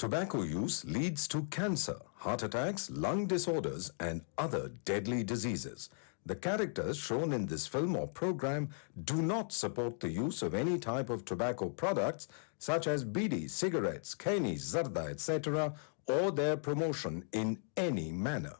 Tobacco use leads to cancer, heart attacks, lung disorders, and other deadly diseases. The characters shown in this film or program do not support the use of any type of tobacco products such as bidi, cigarettes, keni, zarda, etc., or their promotion in any manner.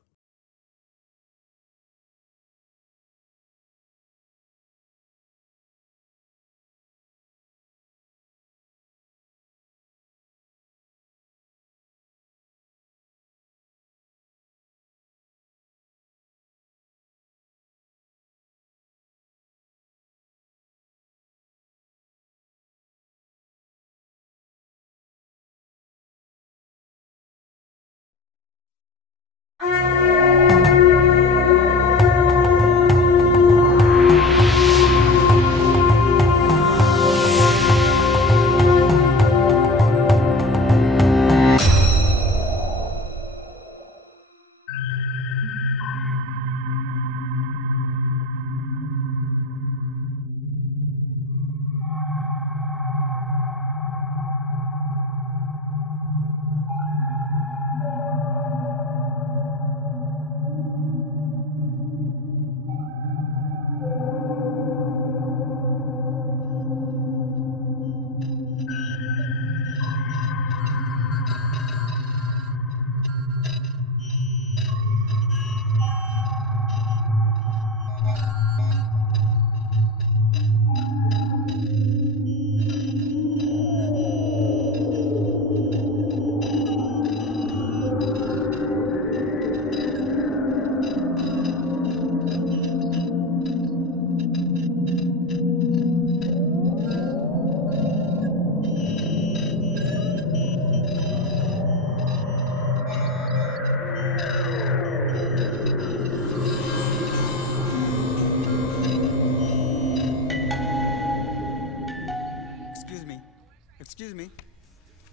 Excuse me.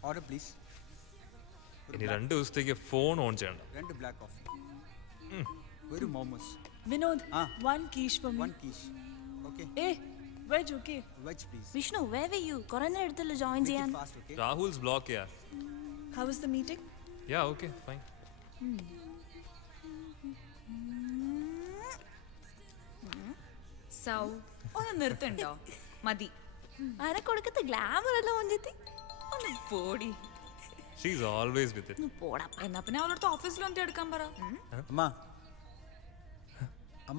Order please. ഇനി 2 ദിവസത്തേക്ക് phone on ചെയ്യണ്ട. 2 black coffee. ഒരു momos. Vinod, one quiche for me. One quiche. Okay. Veg, okay. Veg please. Vishnu, where were you? Corona edutalla join Make cheyan. it fast, okay? Rahul's block yaar. How was the meeting? Yeah, okay, fine. So, ഒന്ന് നിർത്തണ്ടോ? മതി. ആരെ കൊടുക്കത്തെ glamour അല്ല ഒഞ്ചത്തി. ഒന്ന് പോടി. She's always with it. പോടാ. എന്നാ പിന്നെ അവളടുത്ത് ഓഫീസിൽ വന്നിട്ട് എടുക്കാൻ പറ. അമ്മ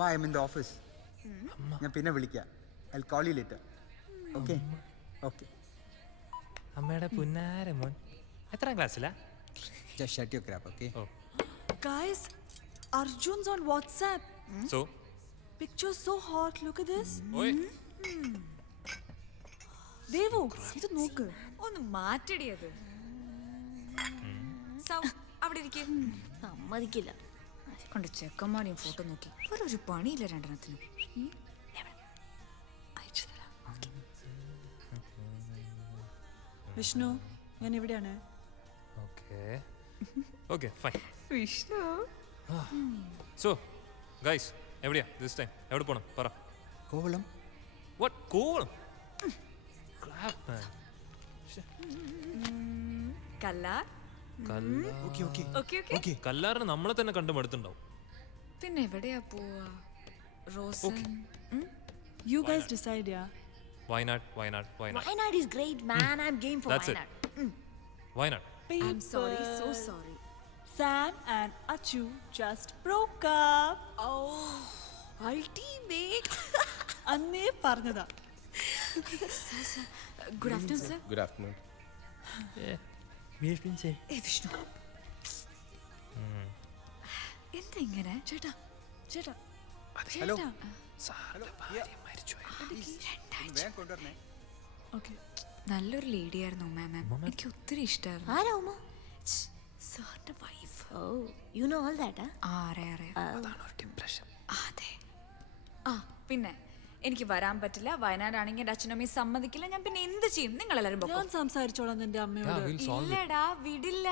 I am in the office. ഞാൻ പിന്നെ വിളിക്കാം. I'll call you later. Okay? Okay. അമ്മയുടെ പുന്നാര മോൻ. എത്രാം ക്ലാസ്സിലാ? Just shut your crap, okay? Oh. Guys, Arjun's on WhatsApp. So? Picture so hot. Look at this. Oi. Devu, ഇത് നോക്ക്. ഒന്ന് മാറ്റടി അത്. സൗ അവിടെ ഇരിക്കേ. സമ്മതിക്കില്ല. കൊണ്ട് ചെക്കന്മാരെയും ഫോട്ടോ നോക്കി ഒരു പണിയില്ല രണ്ടെണ്ണത്തിനും. വിഷ്ണു, ഞാൻ എവിടെയാണ്? Okay, fine. Vishnu. So, guys, എവിടെയാ this time? എവിടെ പോണം? പറ. Kovalam. What? Kovalam? Crap, man. Kallar. Okay, okay. Okay, okay. Okay. കല്ലാറിന് നമ്മളെ തന്നെ കണ്ടു മടുത്തുണ്ടാവും. പിന്നെ എവിടെയാ പോവാ? Rosan. You guys decide, yeah. Why not? Wynad is great, man. I'm game for That's Wynad. it. Why not? I'm sorry, so sorry. Sam and Achu just broke up. Oh, ultimate. അന്നേ പറഞ്ഞതാ. Good afternoon, sir. Good afternoon. Vishnu. എന്താ ഇങ്ങനെ? ചേട്ടാ. Hello. രണ്ടാഴ്ച. കൊണ്ടുവരണേ. Okay. നല്ലൊരു lady ആയിരുന്നു മാം. എനിക്ക് ഒത്തിരി ഇഷ്ടമായിരുന്നു. ആരാ ഉമ്മ? സാറിന്റെ wife. Oh, you know all that, huh? അറിയാം. അതെ. പിന്നെ എനിക്ക് വരാൻ പറ്റില്ല. വയനാടാണെങ്കിൽ എൻ്റെ അച്ഛനമ്മയും സമ്മതിക്കില്ല. ഞാൻ പിന്നെ എന്ത് ചെയ്യും? നിങ്ങൾ എല്ലാവരും ഞാൻ സംസാരിച്ചോളാം നിന്റെ അമ്മയോട്. ഇല്ലടാ, വിടില്ല.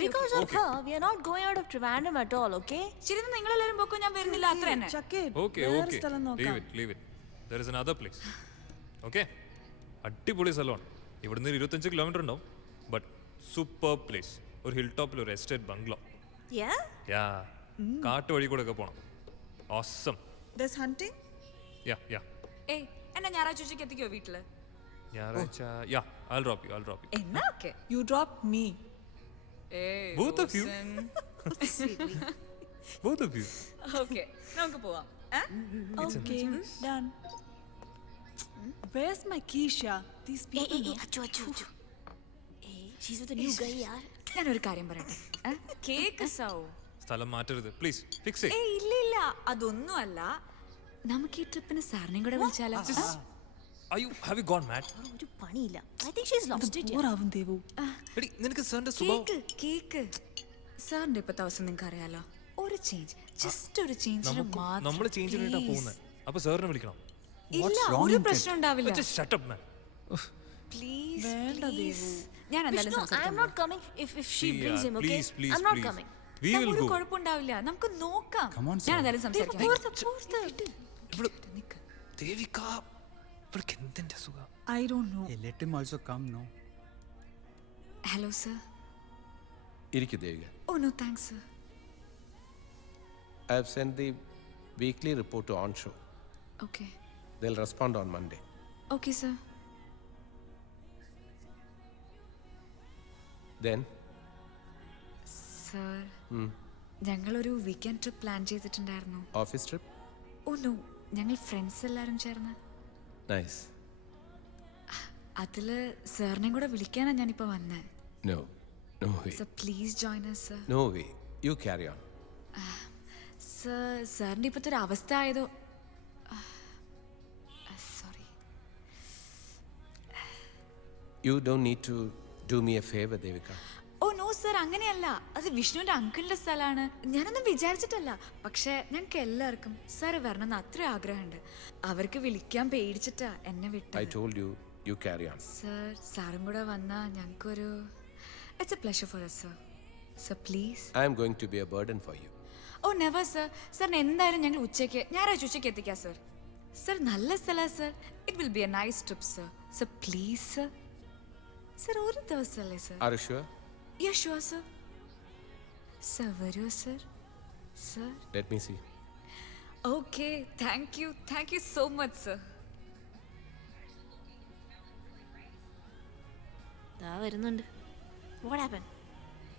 Because of her, we are not going out of Trivandrum at all, okay? ശരി, നിങ്ങൾ എല്ലാവരും പോക്കോ, ഞാൻ വരുന്നില്ല. അത്ര തന്നെ. Okay. Leave it. There is another place. Okay? അടിപൊളി സ്ഥലമാണ്. ഇവിടുന്ന് 25 കിലോമീറ്റർ ഉണ്ടാവും. But super place. ഒരു ഹിൽ ടോപ്പിൽ ഒരു എസ്റ്റേറ്റ് ബംഗ്ലോ. Yeah? യാ കാട്ട് വഴി കൂടെ ഒക്കെ പോണം. ഓസം. There's hunting? യാ യാ ഏയ് എന്നെ ഞായറാഴ്ച ഉച്ചയ്ക്ക് എത്തിക്കോ വീട്ടില്? ഞായറാഴ്ച യാ I'll drop you. എന്നാ okay. You drop me. Both of you. Both of you. Okay നമുക്ക് പോവാം. Okay, done. Where's my Keisha? These people. Achu. Hey, she's with a new guy, yaar. ഞാനൊരു കാര്യം പറയട്ടെ. കേക്ക് സൗ. സ്ഥലം മാറ്റരുത് പ്ലീസ്. ഫിക്സ് ചെയ്യ്. ഏയ് ഇല്ല ഒന്നും അല്ല. നമുക്ക് ഈ ട്രിപ്പിന് സാറിനെയും കൂടെ വിളിച്ചാലോ? Have you gone mad? ഒരു പണിയില്ല. I think she's lost it. Bore ആവും ദേവു. എടി നിനക്ക് സാറിന്റെ സ്വഭാവം കേക്ക് സാറിന്റെ ഇപ്പത്തെ അവസ്ഥ നിങ്ങൾക്ക് അറിയാലോ. ഒരു ചേഞ്ച്, ജസ്റ്റ് ഒരു ചേഞ്ചിന് മാത്രം. നമ്മൾ ചേഞ്ച് ചെയ്തിട്ടാ പോകുന്നത്. അപ്പോൾ സാറിനെ വിളിക്കണം. ഇല്ല ഒരു പ്രശ്നം ഉണ്ടാവില്ല. Just shut up man. Please വേണ്ട ദേവു. ഞാൻ എന്തായാലും Vishnu, I'm not coming if she brings him, okay? Please, I'm not please. coming. We will ഒരു go. കുഴപ്പമുണ്ടാവില്ല, നമുക്ക് നോക്കാം. Come on, ഞാൻ sir. എന്തായാലും സംസാരിക്കാം. ദേവിക ഇവൾക്ക് എന്തിന്റെ സുഖം? I don't know. Hey, let him also come, no? Hello sir. ഇരിക്കു Devika. Oh no thanks sir. I have sent the weekly report to onshore. Okay They'll respond on Monday. Okay sir. Then sir ഞങ്ങളൊരു weekend trip plan ചെയ്തിട്ടുണ്ടായിരുന്നു. office trip? Oh no ഞങ്ങൾ friends എല്ലാവരും ചേർന്ന്. Nice. അതില് സാറിനെയും കൂടെ വിളിക്കാനാണ് ഞാനിപ്പോൾ വന്നത്. No way. Sir please join us sir. No way. You carry on. സാറിൻ്റെ ഇപ്പോഴത്തെ ഒരു അവസ്ഥ ആയതോ. Sorry. You don't need to do me a favor, Devika. Oh no sir അങ്ങനെയല്ല, അത് വിഷ്ണുവിന്റെ അങ്കിളിന്റെ സ്ഥലമാണ്. ഞാനൊന്നും വിചാരിച്ചിട്ടല്ല, പക്ഷെ ഞങ്ങൾക്ക് എല്ലാവർക്കും സാർ വരണമെന്ന് അത്ര ആഗ്രഹമുണ്ട്. അവർക്ക് വിളിക്കാൻ പേടിച്ചിട്ടാ എന്നെ I വിട്ടത്. told you, you carry on. Sir സാറും കൂടെ വന്നാ ഞങ്ങൾക്കൊരു it's a pleasure for us sir. Sir please. I am going to be a burden for you. Oh never sir. സാറിന് എന്തായാലും ഞങ്ങൾ ഞായറാഴ്ച ഉച്ചയ്ക്ക് എത്തിക്കാം സർ. സർ നല്ല സ്ഥലമാണ് sir. It will be a nice trip sir. Sir please sir. Sir ഒരു ദിവസമല്ലേ sir? Are you sure? Ya sure sir. Sir വരൂ sir. Sir Let me see. Okay thank you so much sir. ദാ വരുന്നുണ്ട്. What happened?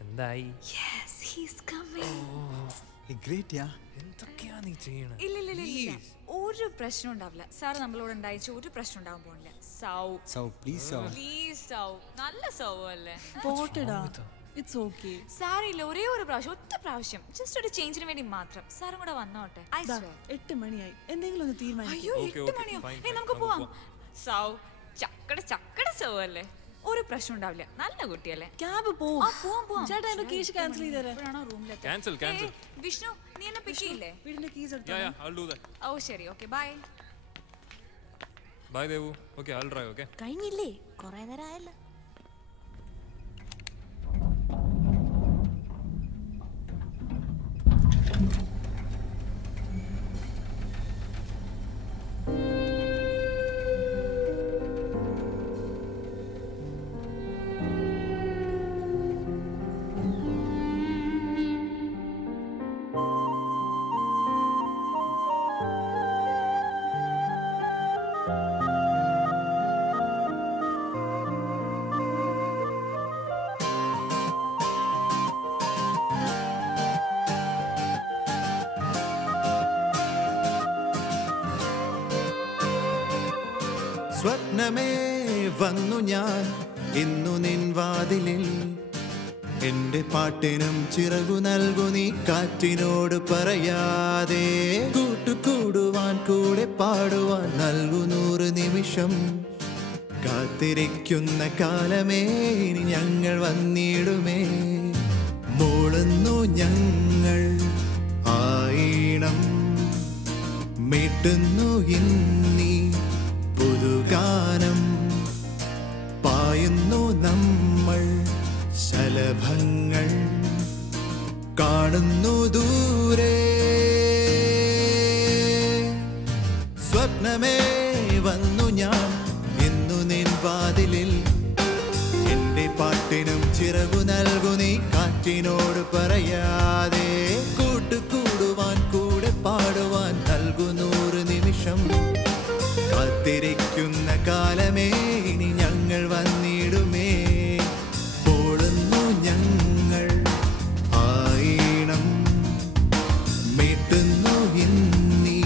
എന്തായി? Yes he is coming. Hey, great, yeah. എന്തൊക്കെയാ നീ ചെയ്യണേ? ഇല്ല ഒരു പ്രശ്നം ഉണ്ടാവില്ല. സാർ നമ്മളോട് ഉണ്ടായിച്ച ഒരു പ്രശ്നം ഉണ്ടാവാൻ പോണില്ല. So, please, sir. പ്ലീസ് സൗ നല്ല സൗ അല്ലേ? പോട്ടെടാ. It's okay. സാറില്ല ഒരേ ഒരു പ്രാവശ്യം, ഒറ്റ പ്രാവശ്യം, ജസ്റ്റ് ഒരു ചേഞ്ചിന് വേണ്ടി മാത്രം സാറും കൂടെ വന്നോട്ടെ. I ദാ, swear. 8 മണിയായി. എന്തെങ്കിലും ഒന്ന് തീരുമാനിക്കും. അയ്യോ Okay, 8 okay, മണിയോ? fine, നമുക്ക് നമുക്ക് പോവാം. പോവാം. സൗ ചക്കട സൗ അല്ലേ? ഒരു പ്രശ്നം ഉണ്ടാവില്ല. നല്ല കുട്ടിയല്ലേ? ക്യാബ് പോ. പോവാം. ചേട്ടാ എന്റെ കീസ് ക്യാൻസൽ ചെയ്തേരെ. എപ്പോഴാണോ റൂമിലെത്തി? Cancel. വിഷ്ണു നീ എന്നെ പിക്ക് ചെയ്യില്ലേ? വീടിന്റെ കീസ് എടുത്തോ. Yeah, I'll do that. ഓ ശരി okay bye. Bye Devu. Okay, I'll drive, okay? കഴിഞ്ഞില്ലേ? കുറേ നേരം ആയല്ലോ. സ്വപ്നമേ വന്നു ഞാൻ ഇന്നു നിൻ വാതിലിൽ, എന്റെ പാട്ടിനും ചിറകു നൽകു നീ കാറ്റിനോട് പറയാതെ. കൂട്ടുകൂടുവാൻ കൂടെ പാടുവാൻ നൽകു 100 നിമിഷം. കാത്തിരിക്കുന്ന കാലമേ ഇനി ഞങ്ങൾ വന്നിടുമേ. മൂളുന്നു ഞങ്ങൾ ആയിണം, മീട്ടുന്നു ഇന്നീ പുതുഗാനം. പായുന്നു നമ്മൾ ശലഭങ്ങൾ, കാണുന്നു ദൂരെ. സ്വപ്നമേ വന്നു ഞാൻ ഇന്നു നിൻ വാതിലിൽ, എന്റെ പാട്ട് പാട്ടിനും ചിറകു നൽകു നീ കാറ്റിനോട് പറയാതെ കൂട്ടുകൂടുവാൻ കൂടെ പാടുവാൻ നൽകു 100 നിമിഷം കാത്തിരിക്കുന്ന കാലമേ ഇനി ഞങ്ങൾ വന്നിടുമേ പോളുന്നു ഞങ്ങൾ ആയിണം മീട്ടുന്നു ഇന്നീ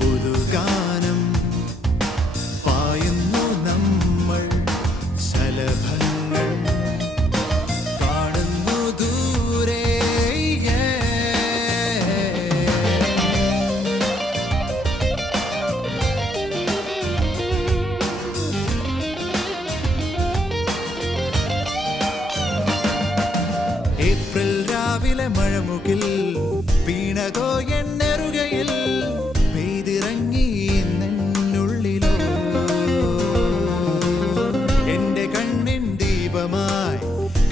പുതുഗാനം പായുന്നു നമ്മൾ ശലഭങ്ങൾ കാണുന്നു ദൂരെ ഏപ്രിൽ രാവിലെ മഴമുകിൽ വീണതോ എന്നെറുകയിൽ പെയ്തിറങ്ങി എന്നുള്ളിലോ എന്റെ കണ്ണിൻ ദീപമായി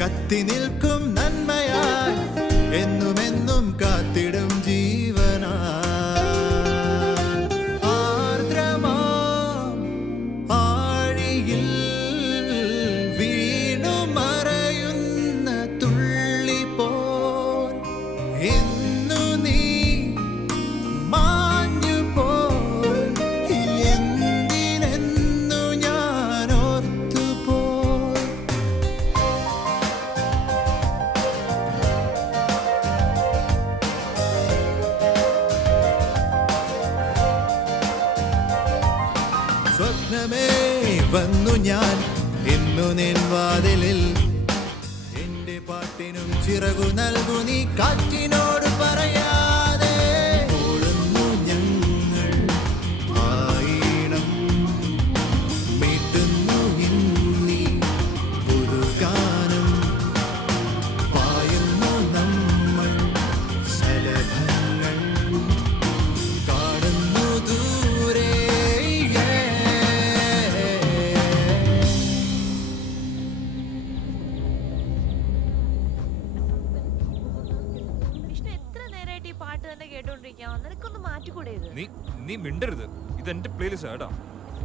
കത്തി നിൽക്കും നന്മയായി എന്നുമെന്നും കാത്തിടും ജീവനായി ആർദ്രമാം ആഴിയിൽ വീണു മറയുന്ന തുള്ളി പോൽ എന്നു നീ മാഞ്ഞു പോയി എന്തിനെന്നു ഞാൻ ഓർത്തുപോയി സ്വപ്നമേ വന്നു ഞാൻ ഇന്നു നിൻ വാതിലിൽ എന്റെ പാട്ടിനും ചിറകു നൽകു നീ കാറ്റിനോട് പറയാതെ പോളുന്നു ഞങ്ങൾ ആയിണം മീട്ടുന്നു ഇന്നീ പുതുഗാനം പായുന്നു നമ്മൾ ശലഭങ്ങൾ കാണുന്നു ദൂരെ വിഷ്ണു എത്ര നേരമായിട്ട് ഈ പാട്ട് തന്നെ കേട്ടോണ്ടിരിക്കാം നിനക്കൊന്ന് മാറ്റിക്കൂടെ ഇത് നീ മിണ്ടരുത്. ഇത് എന്റെ പ്ലേലിസ്റ്റ് കേട്ടോ.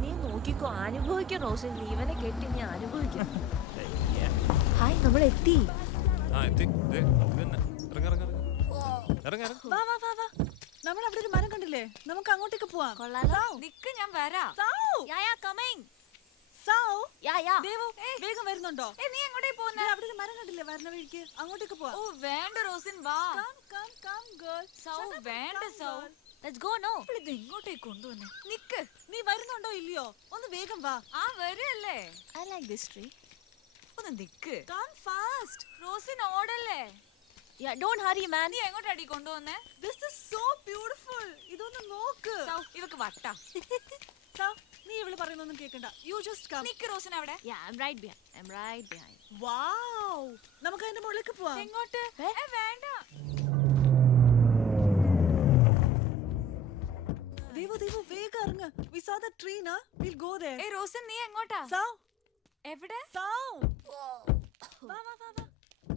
നീ നോക്കിക്കോ അനുഭവിക്കാം റോസിൻ ഇവനെ കേട്ടി നീ അനുഭവിക്കാം ഹായ് നമ്മൾ എത്തി ആ എത്തി. ദേ, ഇത് തന്നെ. ഇറങ്ങ്, ഇറങ്ങ്, ഇറങ്ങ്. ഇറങ്ങ്, ഇറങ്ങ്. വാ വാ വാ വാ നമ്മൾ അവിടെ ഒരു മരം കണ്ടില്ലേ നമുക്ക് അങ്ങോട്ടേക്ക് പോവാം കൊള്ളാലോ നിക്ക് ഞാൻ വരാം. കമിങ് സൗ യാ ദേവു വേഗം വരുന്നുണ്ടോ നീ എങ്ങോട്ടേ പോകുന്നെ? അവിടെ ഒരു മരം കണ്ടില്ലേ വരണ വഴിക്ക് അങ്ങോട്ടേക്ക് പോവാം ഓ വേണ്ട റോസിൻ വാ. കം ഗേൾ സൗ വേണ്ട സൗ. ലെറ്റ്സ് ഗോ നോ ഇത് എങ്ങോട്ടേക്ക് കൊണ്ടുവന്നെ? നിക്ക്. നീ വരുന്നുണ്ടോ ഇല്ലയോ ഒന്ന് വേഗം വാ ആ വരല്ലേ. ഐ ലൈക്ക് ദിസ് ട്രീ ഒന്ന് നിക്ക്. കം ഫാസ്റ്റ് റോസിൻ ഓടല്ലേ. യാ ഡോണ്ട് ഹറി മാൻ നീ എങ്ങോട്ടടി കൊണ്ടുവന്നേ? ദിസ് ഈസ് സോ ബ്യൂട്ടിഫുൾ ഇതൊന്ന് നോക്ക് സൗ ഇവക്ക് വട്ടാ. സൗ നീ ഇവള് പറയുന്നൊന്നും കേക്കണ്ട യു ജസ്റ്റ് കം നിക്ക് റോസിൻ അവിടെ. Yeah I am right behind wow നമുക്ക് അതിന്റെ മുകളിലേക്ക് പോവാം എങ്ങോട്ട്? വേണ്ട. ദേവു വേഗം ഇറങ്ങ് we saw the tree na we'll go there ഏയ് റോസിൻ നീ എങ്ങോട്ടാ? സൗ എവിടെ? സൗ വാ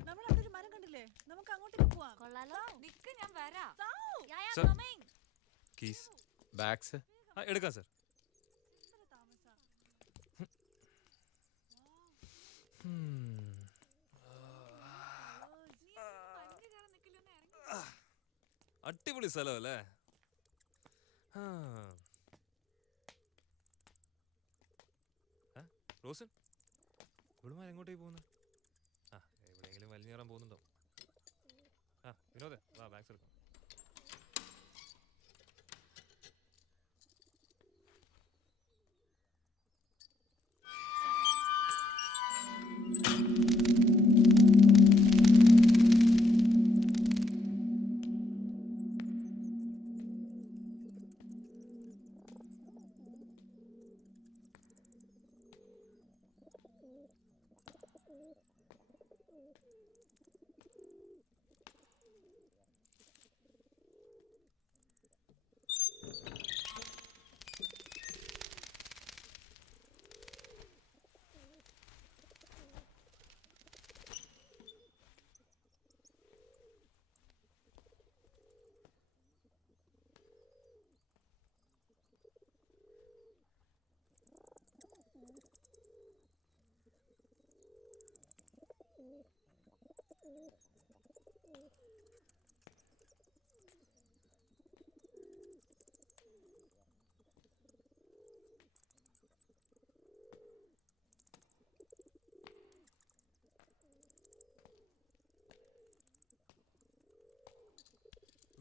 നമ്മൾ അവിടെ ഒരു മരം കണ്ടില്ലേ നമുക്ക് അങ്ങോട്ടേക്ക് പോവാം കൊള്ളാലോ നിക്ക് ഞാൻ വരാം. യാ Sir. Coming keys. Bags. എടുക്കാം സർ. അടിപൊളി സ്ഥലം അല്ലേ? റോസൻ ഇവിടുമാർ എങ്ങോട്ടേക്ക് പോകുന്നത്? ആ എവിടെയെങ്കിലും വലിഞ്ഞേറാൻ പോകുന്നുണ്ടോ? ആ വിനോദേ വാ ബാഗ്സ് എടുക്കാം.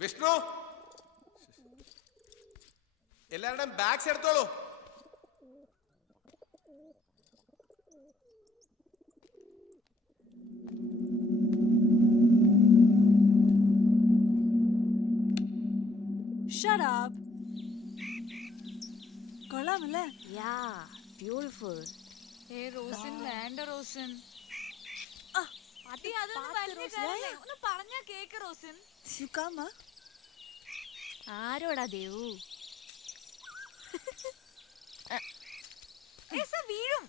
വിഷ്ണു, എല്ലാവരുടെയും ബാഗ്സ് എടുത്തോളൂ. Shut up. കൊള്ളാമല്ലേ? Yeah, beautiful. Rosin വേണ്ട റോസിൻ. ഒന്ന് പറഞ്ഞാ cake Rosin. You come, huh? ആരോടാ ദേവു? വീഴും.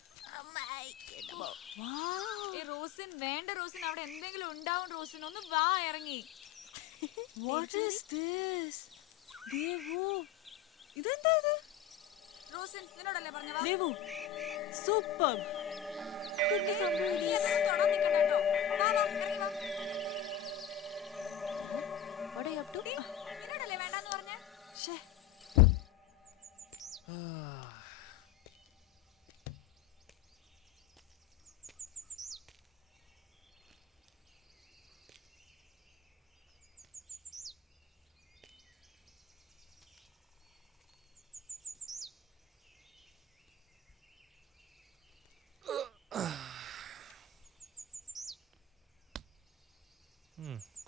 Wow. റോസിൻ വേണ്ട റോസിൻ, അവിടെ എന്തെങ്കിലും ഉണ്ടാവും റോസിൻ. ഒന്ന് വാ ഇറങ്ങി. What is this? ദേവു, ഇതെന്താ ഇത്? റോസിൻ നിന്നോടല്ലേ പറഞ്ഞ ദേവു, സൂപ്പർ. തൊടാൻ നിൽക്കണ്ട കേട്ടോ. വാ വാ ഇറങ്ങി വാ. What are you up to? നിന്നോടല്ലേ വേണ്ടെന്ന് പറഞ്ഞ. ശ്ശേ.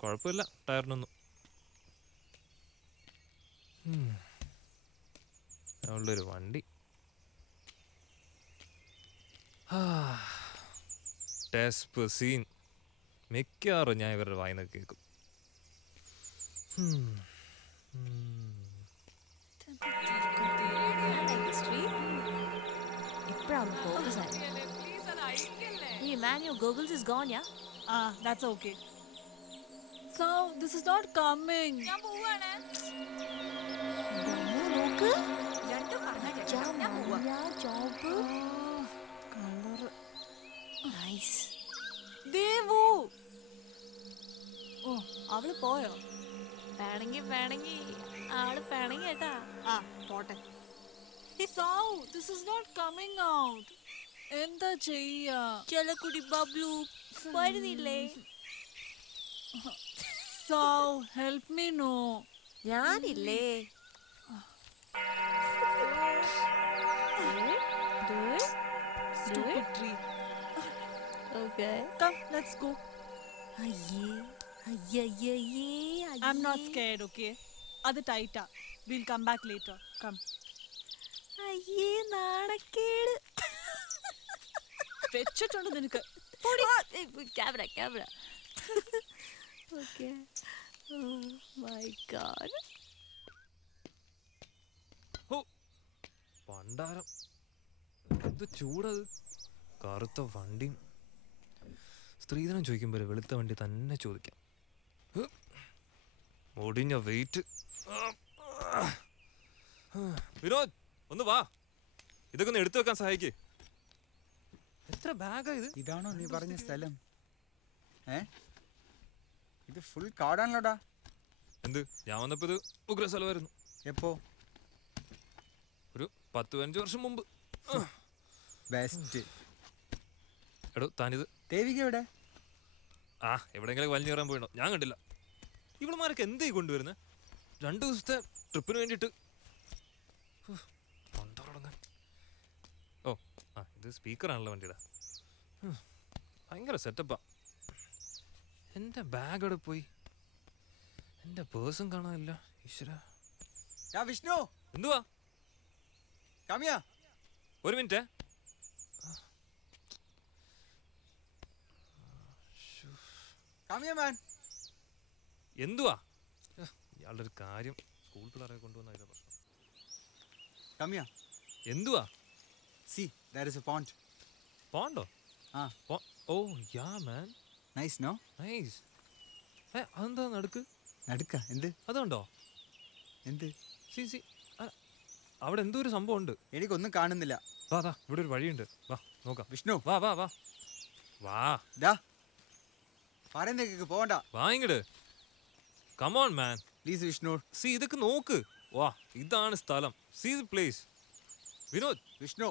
കുഴപ്പമില്ല ടയറിനൊന്നും. ഉള്ളൊരു വണ്ടി. ടെസ്പസീൻ മിക്കവാറും ഞാൻ ഇവരുടെ വായിന്ന് കേൾക്കും. ഇപ്പഴാണ് ഫോക്കസ് ആയത്. Hey man, your goggles is gone, yeah? That's okay. So, this is not coming. ഞാൻ പോവാണ്. നോക്ക്. രണ്ടും പറഞ്ഞാ കേൾക്കണം. ഞാൻ പോവാ. Color. Nice. ദേവു. ഓ, അവള് പോയോ? വേണമെങ്കി ആള് പിണങ്ങി കേട്ടാ. പോട്ടെ. So, this is not coming out. എന്താ ചെയ്യാ? ചെലക്കുടി ബബ്ലു വരുന്നില്ലേ? So, help me no. ഞാനില്ലേ? Stupid tree. Okay. Come, let's go. അയ്യേ. I'm not scared, okay? അത് ടൈറ്റാ. We'll come back later. Come. അയ്യേ നാണക്കേട്. വെച്ചിട്ടുണ്ട് നിനക്ക്. Camera. Okay. Oh my god. പണ്ടാരം എന്ത് ചൂടത്. കറുത്ത വണ്ടിയും. സ്ത്രീധനം ചോദിക്കുമ്പോൾ വെളുത്ത വണ്ടി തന്നെ ചോദിക്കാം. ഒടിഞ്ഞ വെയിറ്റ്. വിനോദ് ഒന്ന് വാ, ഇതൊക്കെ ഒന്ന് എടുത്തു വെക്കാൻ സഹായിക്കേ. എത്ര ബാഗാ ഇത്? ഇതാണോ നീ പറഞ്ഞ സ്ഥലം? ഇത് ഫുൾ കാടാണല്ലോടാ. എന്ത്, ഞാൻ വന്നപ്പോ ഇത് ഉഗ്ര സ്ഥലമായിരുന്നു. എപ്പോ? ഒരു 10-15 വർഷം മുമ്പ്. ബെസ്റ്റ്. എടോ താനിത് ദേവിക എവിടെ? എവിടെയെങ്കിലും വലിഞ്ഞു കയറാൻ പോയിട്ടോ, ഞാൻ കണ്ടില്ല. ഇവളുമാരൊക്കെ എന്തേ കൊണ്ടുവരുന്നത്? 2 ദിവസത്തെ ട്രിപ്പിന് വേണ്ടിയിട്ട്. ഇത് സ്പീക്കറാണല്ലോ വണ്ടിയുടെ. ഭയങ്കര സെറ്റപ്പാ. എൻ്റെ ബാഗ് അവിടെ പോയി, എൻ്റെ പേഴ്സും കാണാനില്ല. ഈശ്വര. വിഷ്ണു, എന്തുവാ? കമ്മിയാ ഒരു മിനിറ്റ്. എന്തുവാ ഇയാളുടെ ഒരു കാര്യം? സ്കൂൾ പിള്ളേരെ കൊണ്ടുവന്ന അതിന്റെ പ്രശ്നം. കമ്മിയാ എന്തുവാ? See, there is a pond. പോണ്ടോ? Oh ya man, nice no? Nice. അതെന്താ നടുക്ക്? നടുക്ക എന്ത്? അതുണ്ടോ? എന്ത്? സി അവിടെ എന്തോ ഒരു സംഭവം ഉണ്ട്. എനിക്കൊന്നും കാണുന്നില്ല. വാ ഇവിടെ ഒരു വഴിയുണ്ട്, വാ നോക്കാം. വിഷ്ണു വാ വാ വാ വാ. ദാ പറയുന്നേക്ക് പോകണ്ട. വാ ഇങ്ങട്. Come on man. Please Vishnu. See ഇതൊക്കെ നോക്ക്. വാ ഇതാണ് സ്ഥലം. See the place. Vinod. Vishnu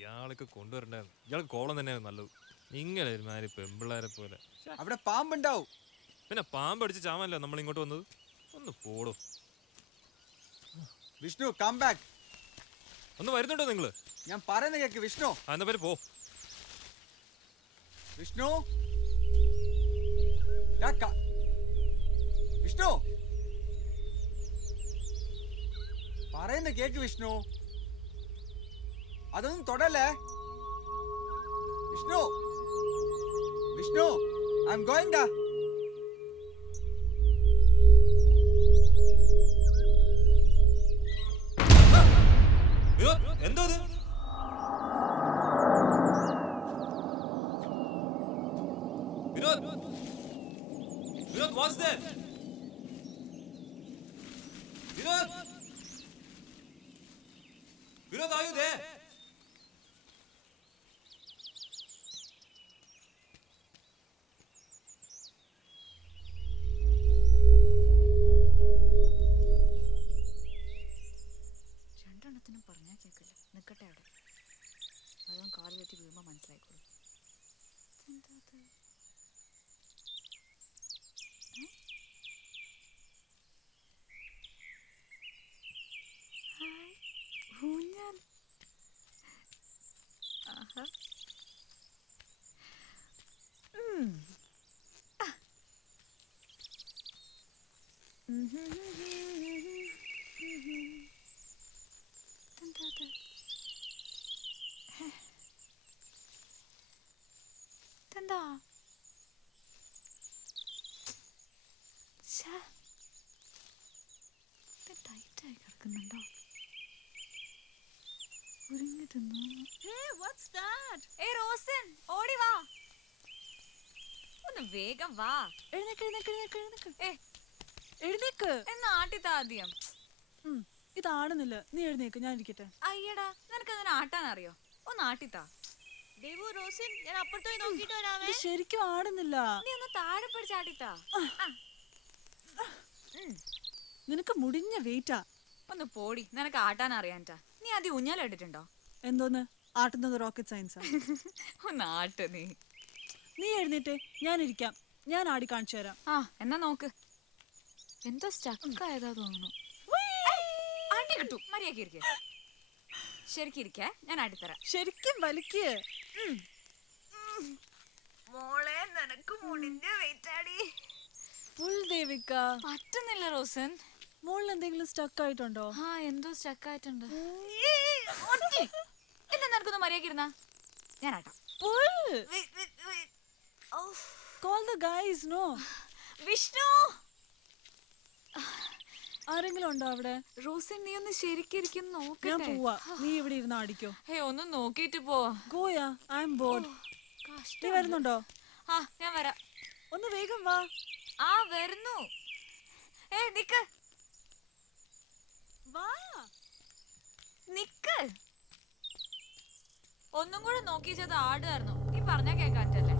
ഇയാളൊക്കെ കൊണ്ടുവരണ്ടായിരുന്നു. ഇയാൾക്ക് കോളം തന്നെയാണ് നല്ലത്. ഇങ്ങനെ ഒരുമാതിരി പെമ്പിള്ളേരെ പോലെ. അവിടെ പാമ്പുണ്ടാവും. പിന്നെ പാമ്പ് അടിച്ച് ചാമല്ലോ നമ്മൾ ഇങ്ങോട്ട് വന്നത്. ഒന്ന് പോടോ. Vishnu come back. ഒന്ന് വരുന്നുണ്ടോ നിങ്ങള്? ഞാൻ പറയുന്ന കേക്ക് വിഷ്ണു. എന്നാ പേര് പോ. വിഷ്ണു വിഷ്ണു പറയുന്ന കേക്ക് വിഷ്ണു. അതൊന്നും തൊടല്ലേ Vishnu. Vishnu I am going ഡാ. എന്തോ Vinod, Vinod, what's that? Vinod, Vinod, are you there? രണ്ടെണ്ണത്തിനും പറഞ്ഞാൽ കേൾക്കില്ല. നിൽക്കട്ടെ അവിടെ. അതും കാല് തെറ്റി വീഴുമ്പോൾ മനസ്സിലായിക്കോളും. ഊഞ്ഞാൽ. ആഹാ. എന്താ ടൈറ്റായി കിടക്കുന്നുണ്ടോ? ഓടി വാ, ഒന്ന് വേഗം വാ. എഴുന്നേക്ക്. എന്നാ ആട്ടിത്താ ആദ്യം. ഇതാടുന്നില്ല. നീ എഴുന്നേക്ക്, ഞാൻ ഇരിക്കട്ടെ. അയ്യടാ, നിനക്ക് അതിനെ ആട്ടാൻ അറിയോ? ഒന്ന് ആട്ടിത്താ. ദേവു, റോസിൻ, ഞാൻ അപ്പുറത്തോയി നോക്കിട്ട് വരാമേ. ശരിക്കും ആടുന്നില്ല. നീ ഒന്ന് താഴെ പിടിച്ചാട്ടിത്താ. നിനക്ക് മുടിഞ്ഞ വെയിറ്റാ. ഒന്ന് പോടി, നിനക്ക് ആട്ടാൻ അറിയാൻറ്റാ. നീ ആദ്യം ഊഞ്ഞാലിട്ടിട്ടുണ്ടോ? എന്തോന്ന് ആട്ടുന്നത്? റോക്കറ്റ് സയൻസാ. ഒന്ന് ആട്ട് നീ. നീ എഴുന്നേറ്റ്, ഞാൻ ഇരിക്കാം. ഞാൻ ആടി കാണിച്ചു തരാം. ആ എന്നാ നോക്ക്. എന്തോ സ്റ്റക്കായതാ തോന്നുന്നു. ആട്ടി കിട്ടു. മര്യാദക്ക് ഇരിക്കേ. ശരിക്കും ഇരിക്കേ, ഞാൻ ആട്ടിത്തരാം. ശരിക്കും വലിക്ക്. മോളെ, നിനക്ക് മുടിഞ്ഞ വെയിറ്റാടി. ദേവിക പറ്റുന്നില്ല റോസൻ. മോളിൽ എന്തെങ്കിലും സ്റ്റക്ക് ആയിട്ടുണ്ടോ? ആ, എന്തോ സ്റ്റക്ക് ആയിട്ടുണ്ട്. എന്താ നിനക്കൊന്ന് മര്യാദക്ക് ഇരുന്നാ? ഞാൻ ആട്ടാം. Call the guys, no. Vishnu, ആരെങ്കിലും ഉണ്ടോ അവിടെ? റോസൻ, നീ ഒന്ന് ശരിക്കും ഞാൻ നോക്കട്ടെ. പോവാ. നീ ഇവിടെ ഇരുന്ന് ആടിക്കോ. ഒന്ന് നോക്കിട്ട് പോ. ഗോയാ, ഐ എം ബോർഡ്. നീ വരുന്നുണ്ടോ? ആ, ഞാൻ വരാം. ഒന്ന് വേഗം വാ. ആ, വരുന്നു. നിക്ക് വാ. നിക്ക്. ഒന്നും കൂടെ നോക്കിച്ചത് ആടുകായിരുന്നു. നീ പറഞ്ഞാ കേക്കാറ്റല്ലേ?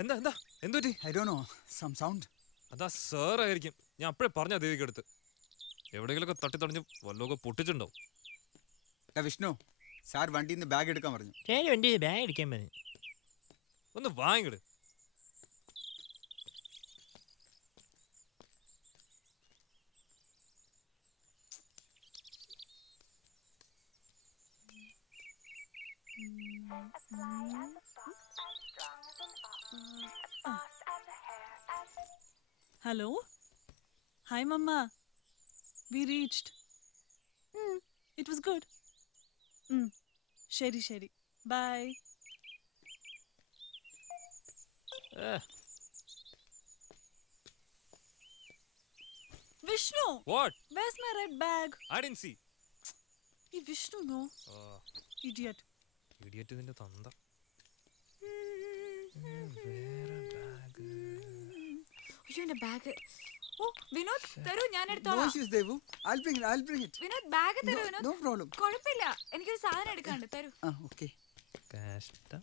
എന്താ എന്താ എന്തു പറ്റി? I don't know. Some sound. അതാ സാർ ആയിരിക്കും. ഞാൻ അപ്പഴേ പറഞ്ഞ ദേവിക്ക് അടുത്ത് എവിടെയെങ്കിലൊക്കെ തട്ടി തടഞ്ഞ് വല്ലതൊക്കെ പൊട്ടിച്ചിട്ടുണ്ടോ? വിഷ്ണു സാർ വണ്ടിയിൽ നിന്ന് ബാഗ് എടുക്കാൻ പറഞ്ഞു. വണ്ടി ബാഗ് അടിക്കാൻ പറഞ്ഞു. ഒന്ന് വാങ്ങിട്. Hello? Hi, Mama. We reached. It was good. Sheri, Sheri. Bye. Vishnu! What? Where's my red bag? I didn't see. Hey, Vishnu, no. Idiot. Idiot ഇതിന്റെ തന്ത. അയ്യോ എന്റെ ബാഗ്. ഓ വിനോദ് തരൂ, ഞാൻ No എടുത്തോളാം. issues, Devu. I'll bring it. Vinod bag തരൂ Vinod. No problem. കുഴപ്പമില്ല, എനിക്കൊരു സാധനം എടുക്കാണ്ട് തരൂ. Okay. കഷ്ടം.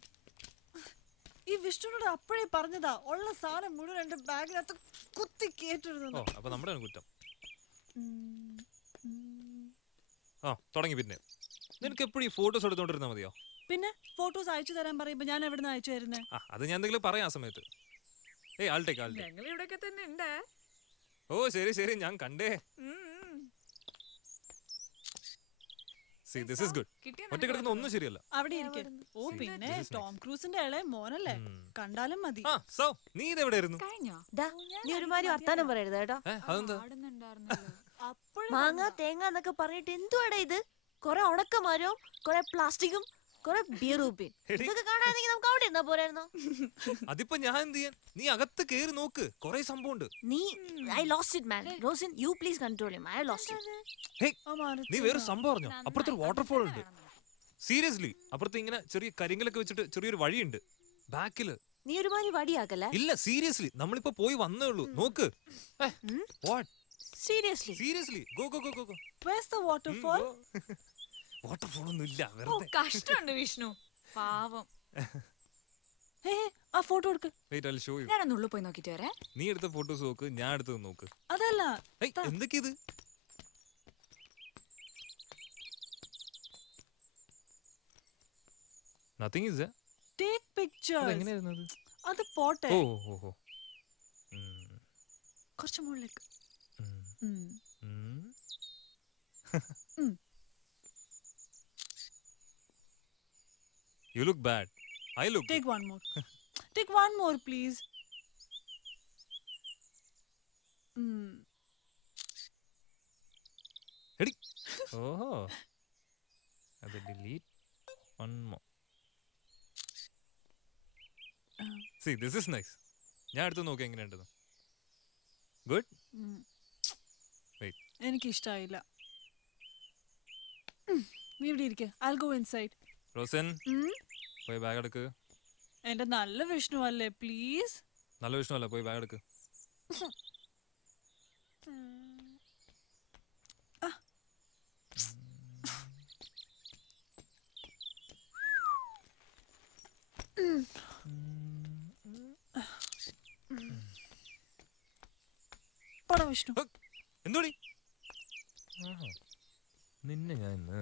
ഈ വിഷ്ണുനോട് അപ്പോഴേ പറഞ്ഞതാ ഉള്ള സാധനം മുഴുവൻ എന്റെ ബാഗിനകത്ത് കുത്തി കേട്ടിരുന്നു. അപ്പൊ നമ്മുടെ കുറ്റം. തുടങ്ങി. പിന്നെ നിനക്ക് എപ്പോഴും ഈ ഫോട്ടോസ് എടുത്തോണ്ടിരുന്നാ മതിയോ? പിന്നെ ഫോട്ടോസ് അയച്ചു തരാൻ പറയുമ്പോ ഞാൻ എവിടെ നിന്ന് അയച്ചു തരുന്നേ? അത് ഞാൻ എന്തെങ്കിലും പറയാം ആ സമയത്ത്. ഞങ്ങൾ ഇവിടെയൊക്കെ തന്നെ ഉണ്ട്. ഓ ശരി ശരി, ഞാൻ കണ്ടേ. See, this is good. ഒറ്റ കിടക്കുന്ന ഒന്നും ശരിയല്ല. അവിടെ ഇരിക്കെ. ഓ പിന്നെ ടോം ക്രൂസിന്റെ ഇളയ മോനല്ലേ, കണ്ടാലും മതി. നീ ഇതെവിടെയായിരുന്നു? കഴിഞ്ഞോ? നീ ഒരുമാതിരി വർത്താനം പറയരുത് കേട്ടോ. അതെന്താ? മാങ്ങ തേങ്ങ എന്നൊക്കെ പറഞ്ഞിട്ട് എന്തുവാടാ ഇത്? കൊറേ ഉണക്കമരവും കൊറേ പ്ലാസ്റ്റിക്കും കൊറേ ബിയർ ഉപ്പിൻ ഇതൊക്കെ കാണാനെങ്കിൽ നമുക്ക് അവിടെ ഇരുന്നാ പോരായിരുന്നോ? അതിപ്പോ ഞാൻ എന്ത് ചെയ്യാൻ? നീ അകത്ത് കേറി നോക്ക്, കൊറേ സംഭവം ഉണ്ട്. നീ I lost it man. Rosin you please control him. I lost it. നീ വേറെ സംഭവം അറിഞ്ഞോ? അപ്പുറത്തൊരു വാട്ടർഫോൾ ഉണ്ട്. സീരിയസ്ലി, അപ്പുറത്ത് ഇങ്ങനെ ചെറിയ കരിങ്കലൊക്കെ വെച്ചിട്ട് ചെറിയൊരു വഴിയുണ്ട് ബാക്കില്. നീ ഒരുമാതിരി വടിയാക്കല്ലേ? ഇല്ല സീരിയസ്ലി, നമ്മളിപ്പോ പോയി വന്നേ ഉള്ളൂ. നോക്ക്. What? Seriously go go go go go. Where's the waterfall? Waterfall ഒന്നും ഇല്ല, ഓ വെറുതെ. കഷ്ടമുണ്ട് വിഷ്ണു, പാവം. ആ ഫോട്ടോ എടുക്ക്. Wait, I'll show you. ഞാനൊന്ന് ഉള്ളിൽ പോയി നോക്കിട്ട് വരാം. നീ എടുത്ത ഫോട്ടോസ് നോക്ക്, ഞാൻ എടുത്തത് നോക്ക്. അതല്ല എന്തൊക്കെയത്? Nothing is there. Take pictures. എങ്ങനെയായിരുന്നു അത്? അത് പോട്ടെ. ഓ. കുറച്ച് മുകളിലേക്ക്. You look bad. I look Take good. one more. Take one more, please. Ready? Oh. അത് delete one more. See, this is nice. ഞാൻ എടുത്ത് നോക്കി എങ്ങനെയുണ്ടെന്ന്. Good? Wait. എനിക്ക് ഇഷ്ടായില്ല. നീ ഇവിടെ ഇരിക്കെ. I'll go inside. റോസൻ, പോയി ബാഗ് എടുക്ക്. എന്റെ നല്ല വിഷ്ണു അല്ലേ, പ്ലീസ്. നല്ല വിഷ്ണു അല്ല, പോയി ബാഗ് എടുക്ക്. പോടാ വിഷ്ണു. എന്തോടി? നിന്നെ ഞാൻ ഇന്ന്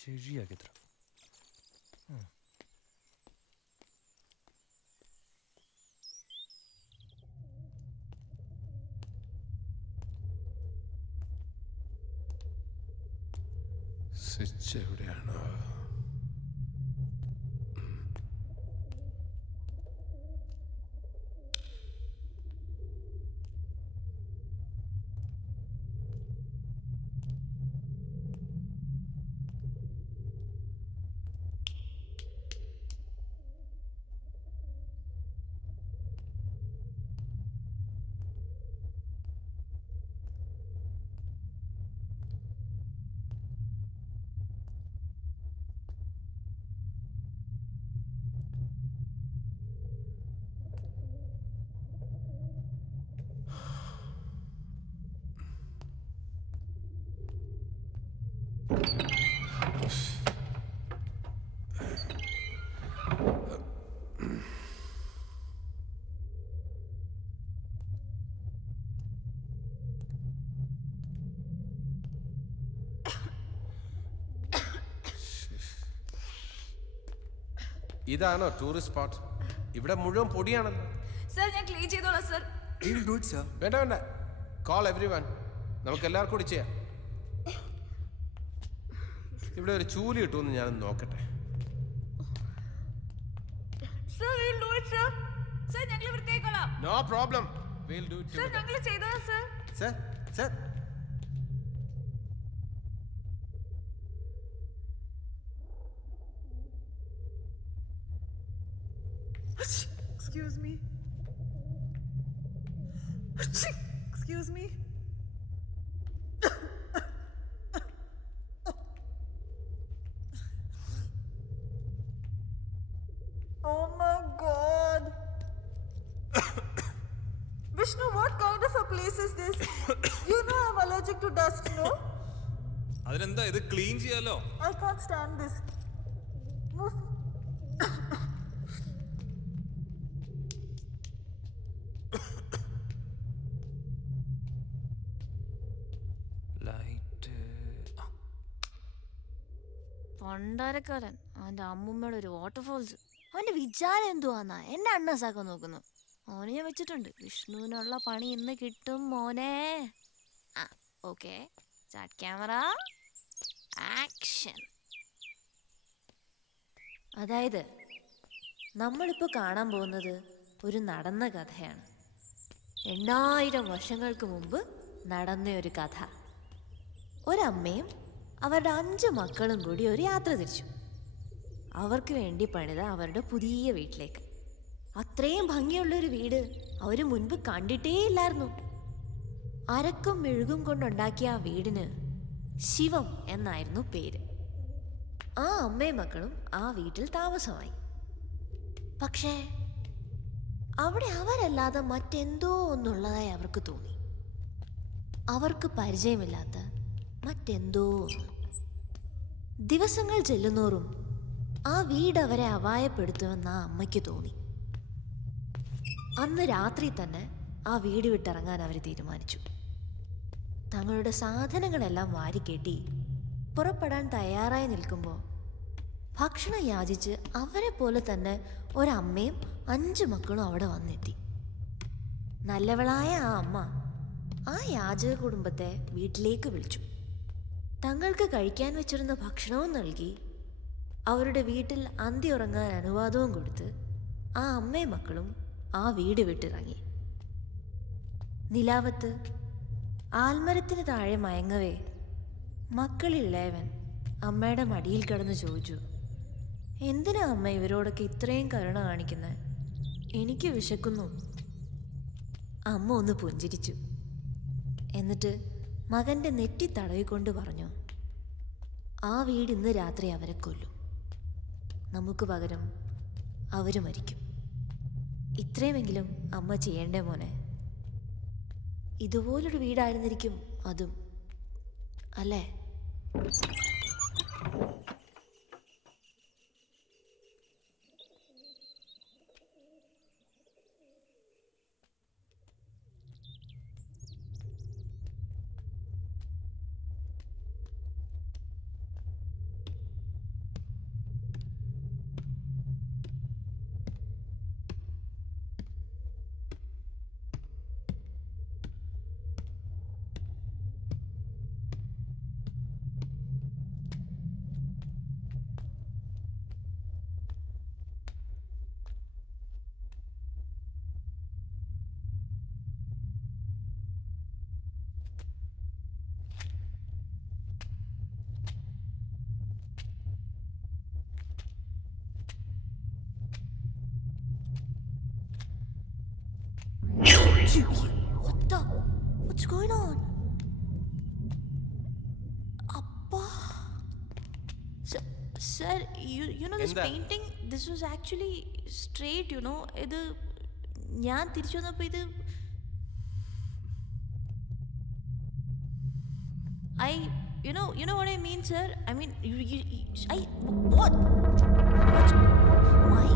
ശരിയാക്കി തരാം. സ്വിച്ച് എവിടെയാണോ? ഇതാണോ ടൂറിസ്റ്റ് സ്പോട്ട്? ഇവിടെ മുഴുവൻ പൊടിയാണല്ലോ. സർ ഞാൻ ക്ലീൻ ചെയ്തോളാം sir. We will do it, sir. വേണ്ട വേണ്ട, കോൾ എവ്രി വൺ. നമുക്ക് എല്ലാവർക്കും കൂടി ചെയ്യാം. ഇവിടെ ഒരു ചൂല് കിട്ടുമെന്ന് ഞാനൊന്ന് നോക്കട്ടെ. Sir we'll do it sir. Sir ഞങ്ങൾ വൃത്തിയാക്കോളാം. No problem, we'll do it sir together. ഞങ്ങൾ ചെയ്തോളാം സർ. Sir, sir. Excuse me. Excuse me. Oh my god. Vishnu, what kind of a place is this? You know I'm allergic to dust, no? അതിനെന്താ, ഇത് clean ചെയ്യാലോ. I can't stand this. Move. Light. പണ്ടാരക്കാരൻ അവന്റെ അമ്മൂമ്മയുടെ ഒരു waterfalls. അവന്റെ വിചാരം എന്തുവാന്നാ എന്നെ അണ്ണസാക്കാൻ നോക്കുന്നു. മോനെ ഞാൻ വെച്ചിട്ടുണ്ട്. വിഷ്ണുവിനുള്ള പണി ഇന്ന് കിട്ടും മോനെ. ആ ഓക്കെ, സ്റ്റാർട്ട് ക്യാമറ ആക്ഷൻ. അതായത് നമ്മളിപ്പോൾ കാണാൻ പോകുന്നത് ഒരു നടന്ന കഥയാണ്. 8000 വർഷങ്ങൾക്ക് മുമ്പ് നടന്ന ഒരു കഥ. ഒരമ്മയും അവരുടെ 5 മക്കളും കൂടി ഒരു യാത്ര തിരിച്ചു. അവർക്ക് വേണ്ടി പണിത അവരുടെ പുതിയ വീട്ടിലേക്ക്. അത്രയും ഭംഗിയുള്ളൊരു വീട് അവർ മുൻപ് കണ്ടിട്ടേ ഇല്ലായിരുന്നു. അരക്കും മെഴുകും കൊണ്ടുണ്ടാക്കിയ ആ വീടിന് ശിവം എന്നായിരുന്നു പേര്. ആ അമ്മയും മക്കളും ആ വീട്ടിൽ താമസമായി. പക്ഷേ അവിടെ അവരല്ലാതെ മറ്റെന്തോ ഒന്നുള്ളതായി അവർക്ക് തോന്നി. അവർക്ക് പരിചയമില്ലാത്ത മറ്റെന്തോ ഒന്ന്. ദിവസങ്ങൾ ചെല്ലുന്നോറും ആ വീട് അവരെ അപായപ്പെടുത്തുമെന്ന് ആ അമ്മയ്ക്ക് തോന്നി. അന്ന് രാത്രി തന്നെ ആ വീട് വിട്ടിറങ്ങാൻ അവർ തീരുമാനിച്ചു. തങ്ങളുടെ സാധനങ്ങളെല്ലാം വാരിക്കെട്ടി പുറപ്പെടാൻ തയ്യാറായി നിൽക്കുമ്പോൾ ഭക്ഷണം യാചിച്ച് അവരെ പോലെ തന്നെ ഒരമ്മയും 5 മക്കളും അവിടെ വന്നെത്തി. നല്ലവളായ ആ അമ്മ ആ യാചക കുടുംബത്തെ വീട്ടിലേക്ക് വിളിച്ചു. തങ്ങൾക്ക് കഴിക്കാൻ വെച്ചിരുന്ന ഭക്ഷണവും നൽകി അവരുടെ വീട്ടിൽ അന്തി ഉറങ്ങാൻ അനുവാദവും കൊടുത്ത് ആ അമ്മയും മക്കളും ആ വീട് വിട്ടിറങ്ങി. നിലാവത്ത് ആൽമരത്തിന് താഴെ മയങ്ങവേ മക്കളിളയവൻ അമ്മയുടെ മടിയിൽ കിടന്ന് ചോദിച്ചു, എന്തിനാ അമ്മ ഇവരോടൊക്കെ ഇത്രയും കരുണ കാണിക്കുന്നത്? എനിക്ക് വിശക്കുന്നു. അമ്മ ഒന്ന് പുഞ്ചിരിച്ചു. എന്നിട്ട് മകൻ്റെ നെറ്റി തടവിക്കൊണ്ട് പറഞ്ഞു, ആ വീട് ഇന്ന് രാത്രി അവരെ കൊല്ലും. നമുക്ക് പകരം അവർ മരിക്കും. ഇത്രയുമെങ്കിലും അമ്മ ചെയ്യേണ്ടേ മോനെ. ഇതുപോലൊരു വീടായിരുന്നിരിക്കും അതും, അല്ലേ? What the? What's going on? Appa. Sir, you know this painting? This was actually straight, you know. ഇത് ഞാൻ തിരിച്ചു വന്നപ്പോൾ ഇത് you know what I mean, sir? I mean, what? My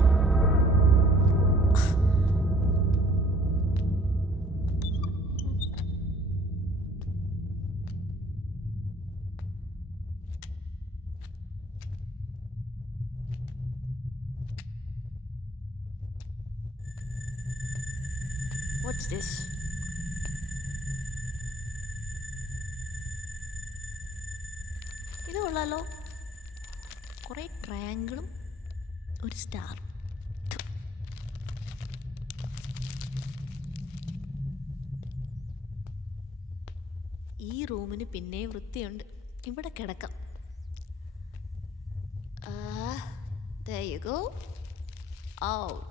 What's this? ഇത് കൊള്ളാലോ. കുറേ ട്രയാങ്കിളും ഒരു സ്റ്റാർ. ഈ റൂമിന് പിന്നെ വൃത്തിയുണ്ട്. ഇവിടെ കിടക്കാം. There you go. Out.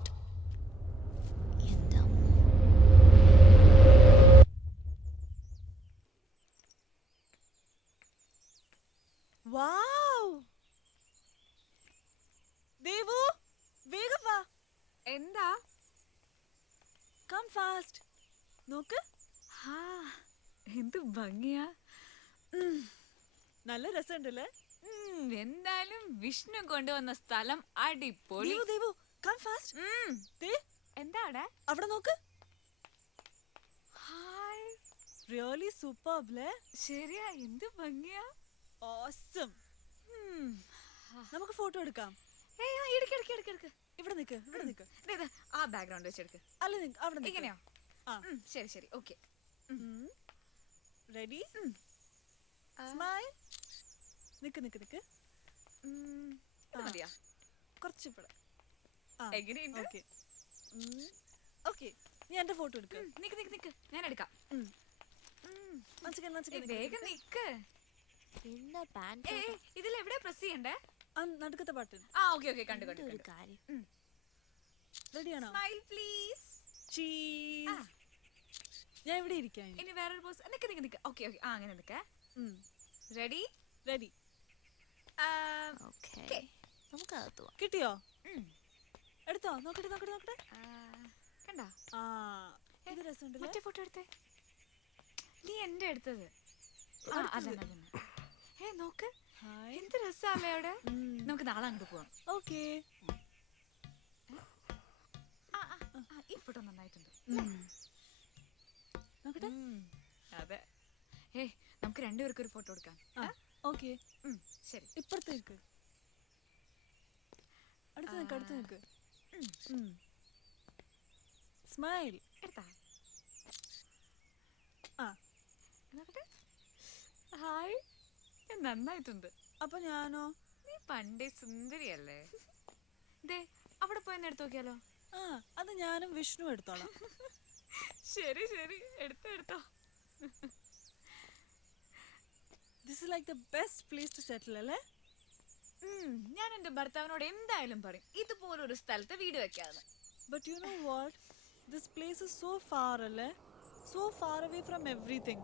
Wow! Devu, വേഗം വാ. എന്താ? Come fast. നോക്ക്. എന്ത് ഭംഗിയാ. നല്ല രസമുണ്ടല്ലേ? എന്തായാലും വിഷ്ണു കൊണ്ടുവന്ന സ്ഥലം അടിപൊളി. Devu, come fast. എന്താടാ അവിടെ നോക്ക്. ഹായ്. Really superb ല്ലേ? ശരിയാ, എന്ത് ഭംഗിയാ. Awesome. നമുക്ക് ഫോട്ടോ എടുക്കാം. എടുക്ക്. ഇവിടെ നിക്ക്. ആ ബാക്ക്ഗ്രൗണ്ട് വെച്ചെടുക്ക്. അല്ല അവിടെ നിക്ക്. ഇങ്ങനെയോ? ശരി ഓക്കെ. റെഡി? സ്മൈൽ. നിക്ക്. മതിയാ? കുറച്ച് ഇവിടെ. എങ്ങനെയുണ്ട്? ഓക്കെ. നീ എന്റെ ഫോട്ടോ എടുക്ക്. നിക്ക് ഞാൻ എടുക്കാം. വേഗം നിക്ക്. ഇതിൽ എവിടെ പ്രസ് ചെയ്യണ്ടേ? നടുക്കത്തെ ബട്ടൺ. ഓക്കെ കണ്ടു. ഒരു കാര്യം. റെഡിയാണോ? Smile please. ചീസ്. ഞാൻ ഇവിടെ ഇരിക്കാം. ഇനി വേറൊരു പോസ്. നിക്ക്. ഓക്കെ അങ്ങനെ നിൽക്കേ. റെഡി? ഓക്കേ. നമുക്ക് അകത്ത് പോവാം. കിട്ടിയോ? എടുത്തോ? നോക്കട്ടെ. കണ്ടോ? ഇത് രസമുണ്ടല്ലേ? മറ്റേ ഫോട്ടോ എടുത്തേ. നീ എന്റെ എടുത്തത്. അതന്നെ. നോക്ക്, എന്ത് രസമല്ലേ അവിടെ. നമുക്ക് നാളെ അങ്ങോട്ട് പോവാം. ഓക്കേ. ഈ ഫോട്ടോ നന്നായിട്ടുണ്ട്. നോക്കട്ടെ. അതെ. നമുക്ക് രണ്ടുപേർക്കും ഒരു ഫോട്ടോ എടുക്കാം. ഓക്കേ. ശരി. ഇപ്പുറത്തേക്ക്. അടുത്ത് നിൽക്ക്. സ്മൈൽ. എടുത്താ? നോക്കട്ടെ. ഹായ്, നന്നായിട്ടുണ്ട്. അപ്പൊ ഞാനോ? നീ പണ്ടേ സുന്ദരിയല്ലേ. അവിടെ പോയി എടുത്തു നോക്കിയാലോ? അത് ഞാനും വിഷ്ണു എടുത്തോളാം. ശരി, എടുത്തോ. This is like the best place to settle, അല്ലേ? ഞാൻ എന്റെ ഭർത്താവിനോട് എന്തായാലും പറയും ഇതുപോലൊരു സ്ഥലത്ത് വീട് വെക്കാന്ന്. But you know what? This place is so far, അല്ലേ? So far away from everything.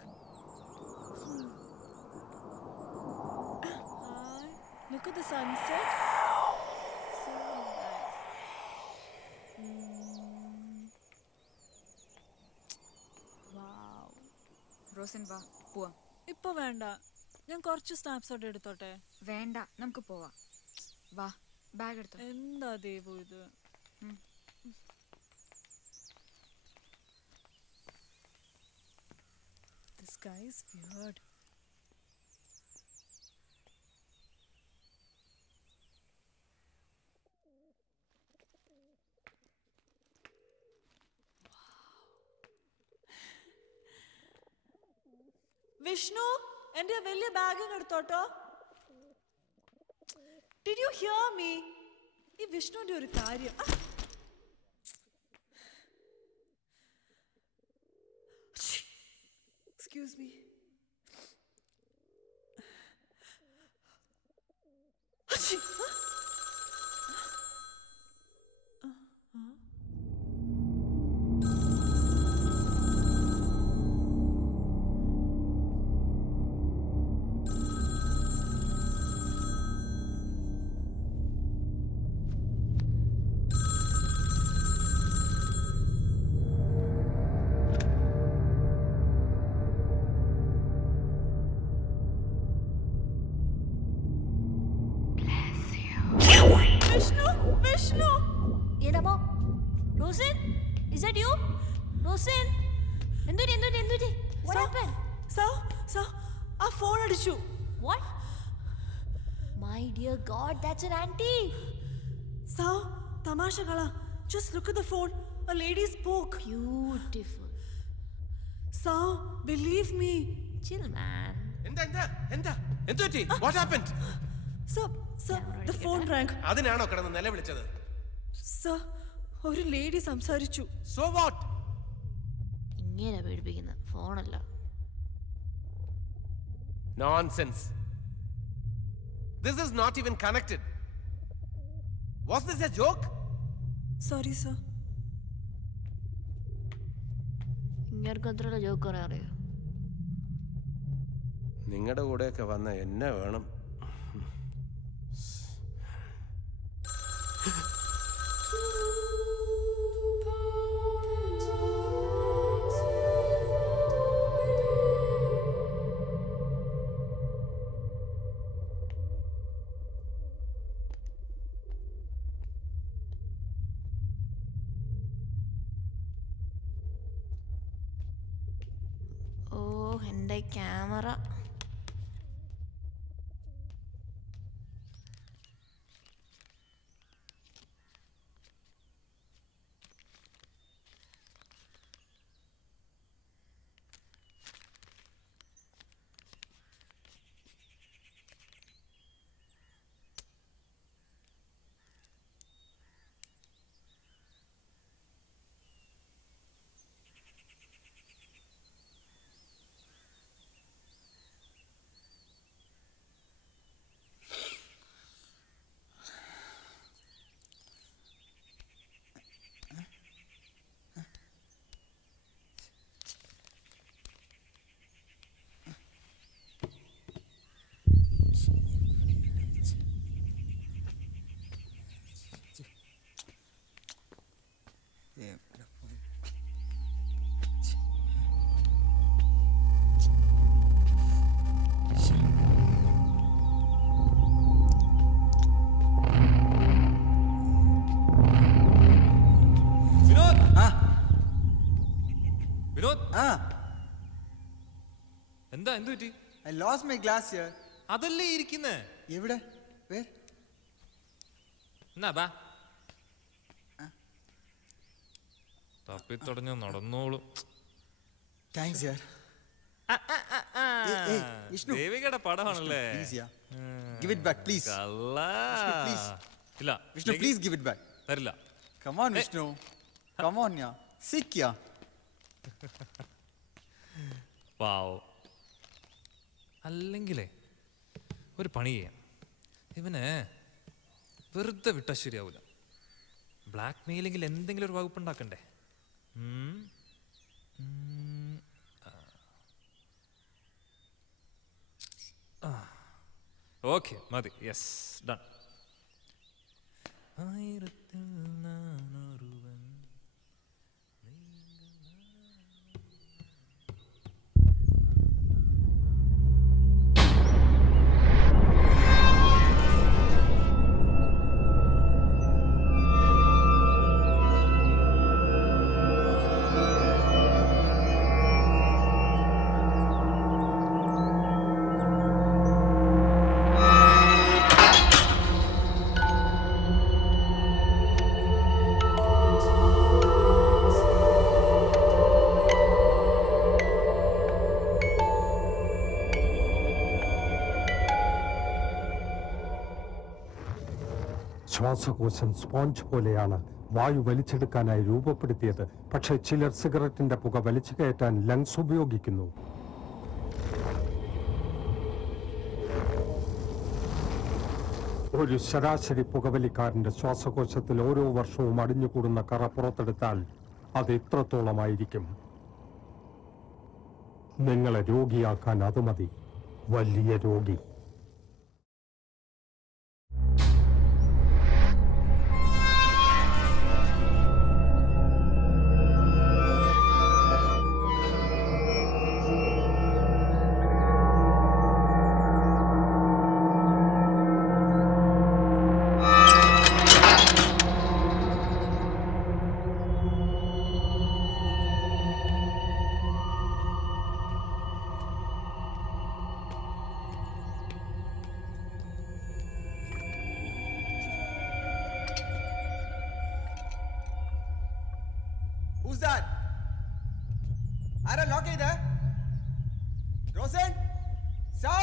Look at the sunset. So nice. Wow. Rosan വാ പോവാം. ഇപ്പൊ വേണ്ട, ഞാൻ കുറച്ച് സ്നാപ്ഷോട്ട് എടുത്തോട്ടെ. വേണ്ട, നമുക്ക് പോവാം. വാ, ബാഗ് എടുത്തോ. എന്താ ദേവു ഇത്? This guy is weird. Vishnu, എന്റെ വലിയ bag എടുത്തോട്ടോ. Did you hear me? ഈ വിഷ്ണുവിന്റെ ഒരു കാര്യം. Excuse me. Vishnu! Yenamo? Rosen? Is that you? Rosen? Enduri? What happened? So, our phone adichu. What? My dear God, that's an auntie. So, tamasha kala. Just look at the phone. A lady spoke. Beautiful. Sir, believe me. Chill, man. What happened? Sir, the phone rang. അതിനാണോ കിടന്ന് നിലവിളിച്ചത്? Sir, ഒരു lady സംസാരിച്ചു. So what? ഇങ്ങനെ പേടിപ്പിക്കുന്ന ഫോണല്ല. Nonsense. This is not even connected. Was this a joke? Sorry, sir. ഇങ്ങേർക്ക് അത്രയുള്ള joke പറയാൻ അറിയോ? നിങ്ങളുടെ കൂടെയൊക്കെ വന്ന എന്നെ വേണം. ഓ എൻ്റെ ക്യാമറ. എന്താ എന്ത് പറ്റി? I lost my glass here. അതല്ലേ ഇരിക്കുന്നേ. എവിടെ? Where? എന്നാ ബാ. തപ്പിത്തടഞ്ഞ് നടന്നോളൂ. Thanks, yaar. Hey, Vishnu. ദേവികയുടെ പടമാണല്ലേ? Please, yeah. Give it back, please. കള്ളാ. Vishnu, please. ഇല്ല. Vishnu, please give it back. തരില്ല. Come on, Vishnu. Come on, yeah. Sick, yeah. വാവ്. അല്ലെങ്കിലേ ഒരു പണി ചെയ്യാം. ഇവന് വെറുതെ വിട്ടാൽ ശരിയാവില്ല. ബ്ലാക്ക് മെയിലിങ്ങിൽ എന്തെങ്കിലും ഒരു വകുപ്പ് ഉണ്ടാക്കണ്ടേ? ഓക്കെ മതി. Yes, done. ശ്വാസകോശം സ്പോഞ്ച് പോലെയാണ് വായു വലിച്ചെടുക്കാനായി രൂപപ്പെടുത്തിയത്. പക്ഷേ ചിലർ സിഗരറ്റിന്റെ പുക വലിച്ചു കയറ്റാൻ ലങ്സ് ഉപയോഗിക്കുന്നു. ഒരു ശരാശരി പുകവലിക്കാരന്റെ ശ്വാസകോശത്തിൽ ഓരോ വർഷവും അടിഞ്ഞുകൂടുന്ന കറ പുറത്തെടുത്താൽ അത് ഇത്രത്തോളമായിരിക്കും. നിങ്ങളെ രോഗിയാക്കാൻ അത് മതി. വലിയ രോഗി. Who's that? ആരാ ലോക്ക് ചെയ്തേ? റോസൻ, സൗ.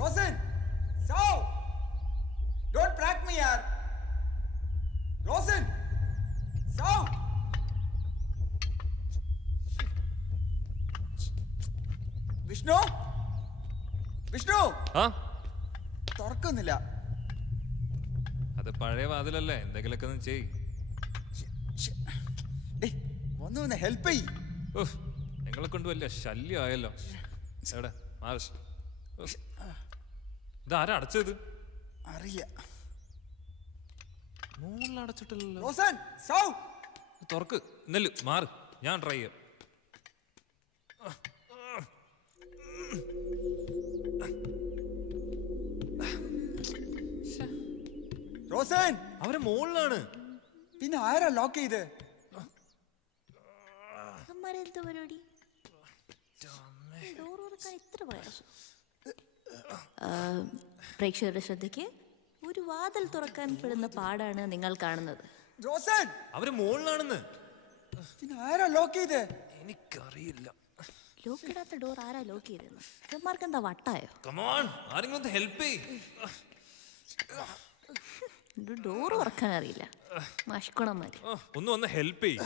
Rosen! Sal! Don't prank me, yaar! Rosen! Sal! Vishnu, Vishnu, ആ തുറക്കുന്നില്ല. അത് പഴയ വാതിലല്ലേ, എന്തെങ്കിലുമൊക്കെ ഒന്ന് ചെയ്. ഒന്ന് ഹെൽപ്പ് ചെയ്. നിങ്ങളെ കൊണ്ട് വലിയ ശല്യമായല്ലോ. എവിടെ മാർഷ്? ഇതാരാ അടച്ചത്? അറിയില്ല. മുകളിൽ അടച്ചിട്ടില്ലല്ലോ. റോസൻ, സൗ. തുറക്ക്. നെല്ലു മാറ്, ഞാൻ ട്രൈ ചെയ്യാം. റോസൻ, അവരെ മുകളിലാണ്. പിന്നെ ആരാ ലോക്ക് ചെയ്ത്? അമ്മാരെന്താ പരിപാടി? ഡോർ തുറക്കാൻ ഇത്ര പ്രയാസം. പ്രേക്ഷകരുടെ ശ്രദ്ധയ്ക്ക്, ഒരു വാതിൽ തുറക്കാൻ പെടുന്ന പാടാണ് നിങ്ങൾ കാണുന്നത്. റോസൻ, അവര് മുകളിലാണെന്ന്. പിന്നെ ആരാ ലോക്ക് ചെയ്ത്? എനിക്കറിയില്ല. ലോക്ക് ഇടാത്ത ഡോർ ആരാ ലോക്ക് ചെയ്തെന്ന്? ഇവന്മാർക്ക് എന്താ വട്ടായോ? കമോൺ, ആരെങ്കിലും ഒന്ന് ഹെൽപ്പ് ചെയ്യ്. ഡോർ തുറക്കാൻ അറിയില്ല മഷ്കുണന്മാര്. ഒന്ന് വന്ന് ഹെൽപ്പ് ചെയ്യ്.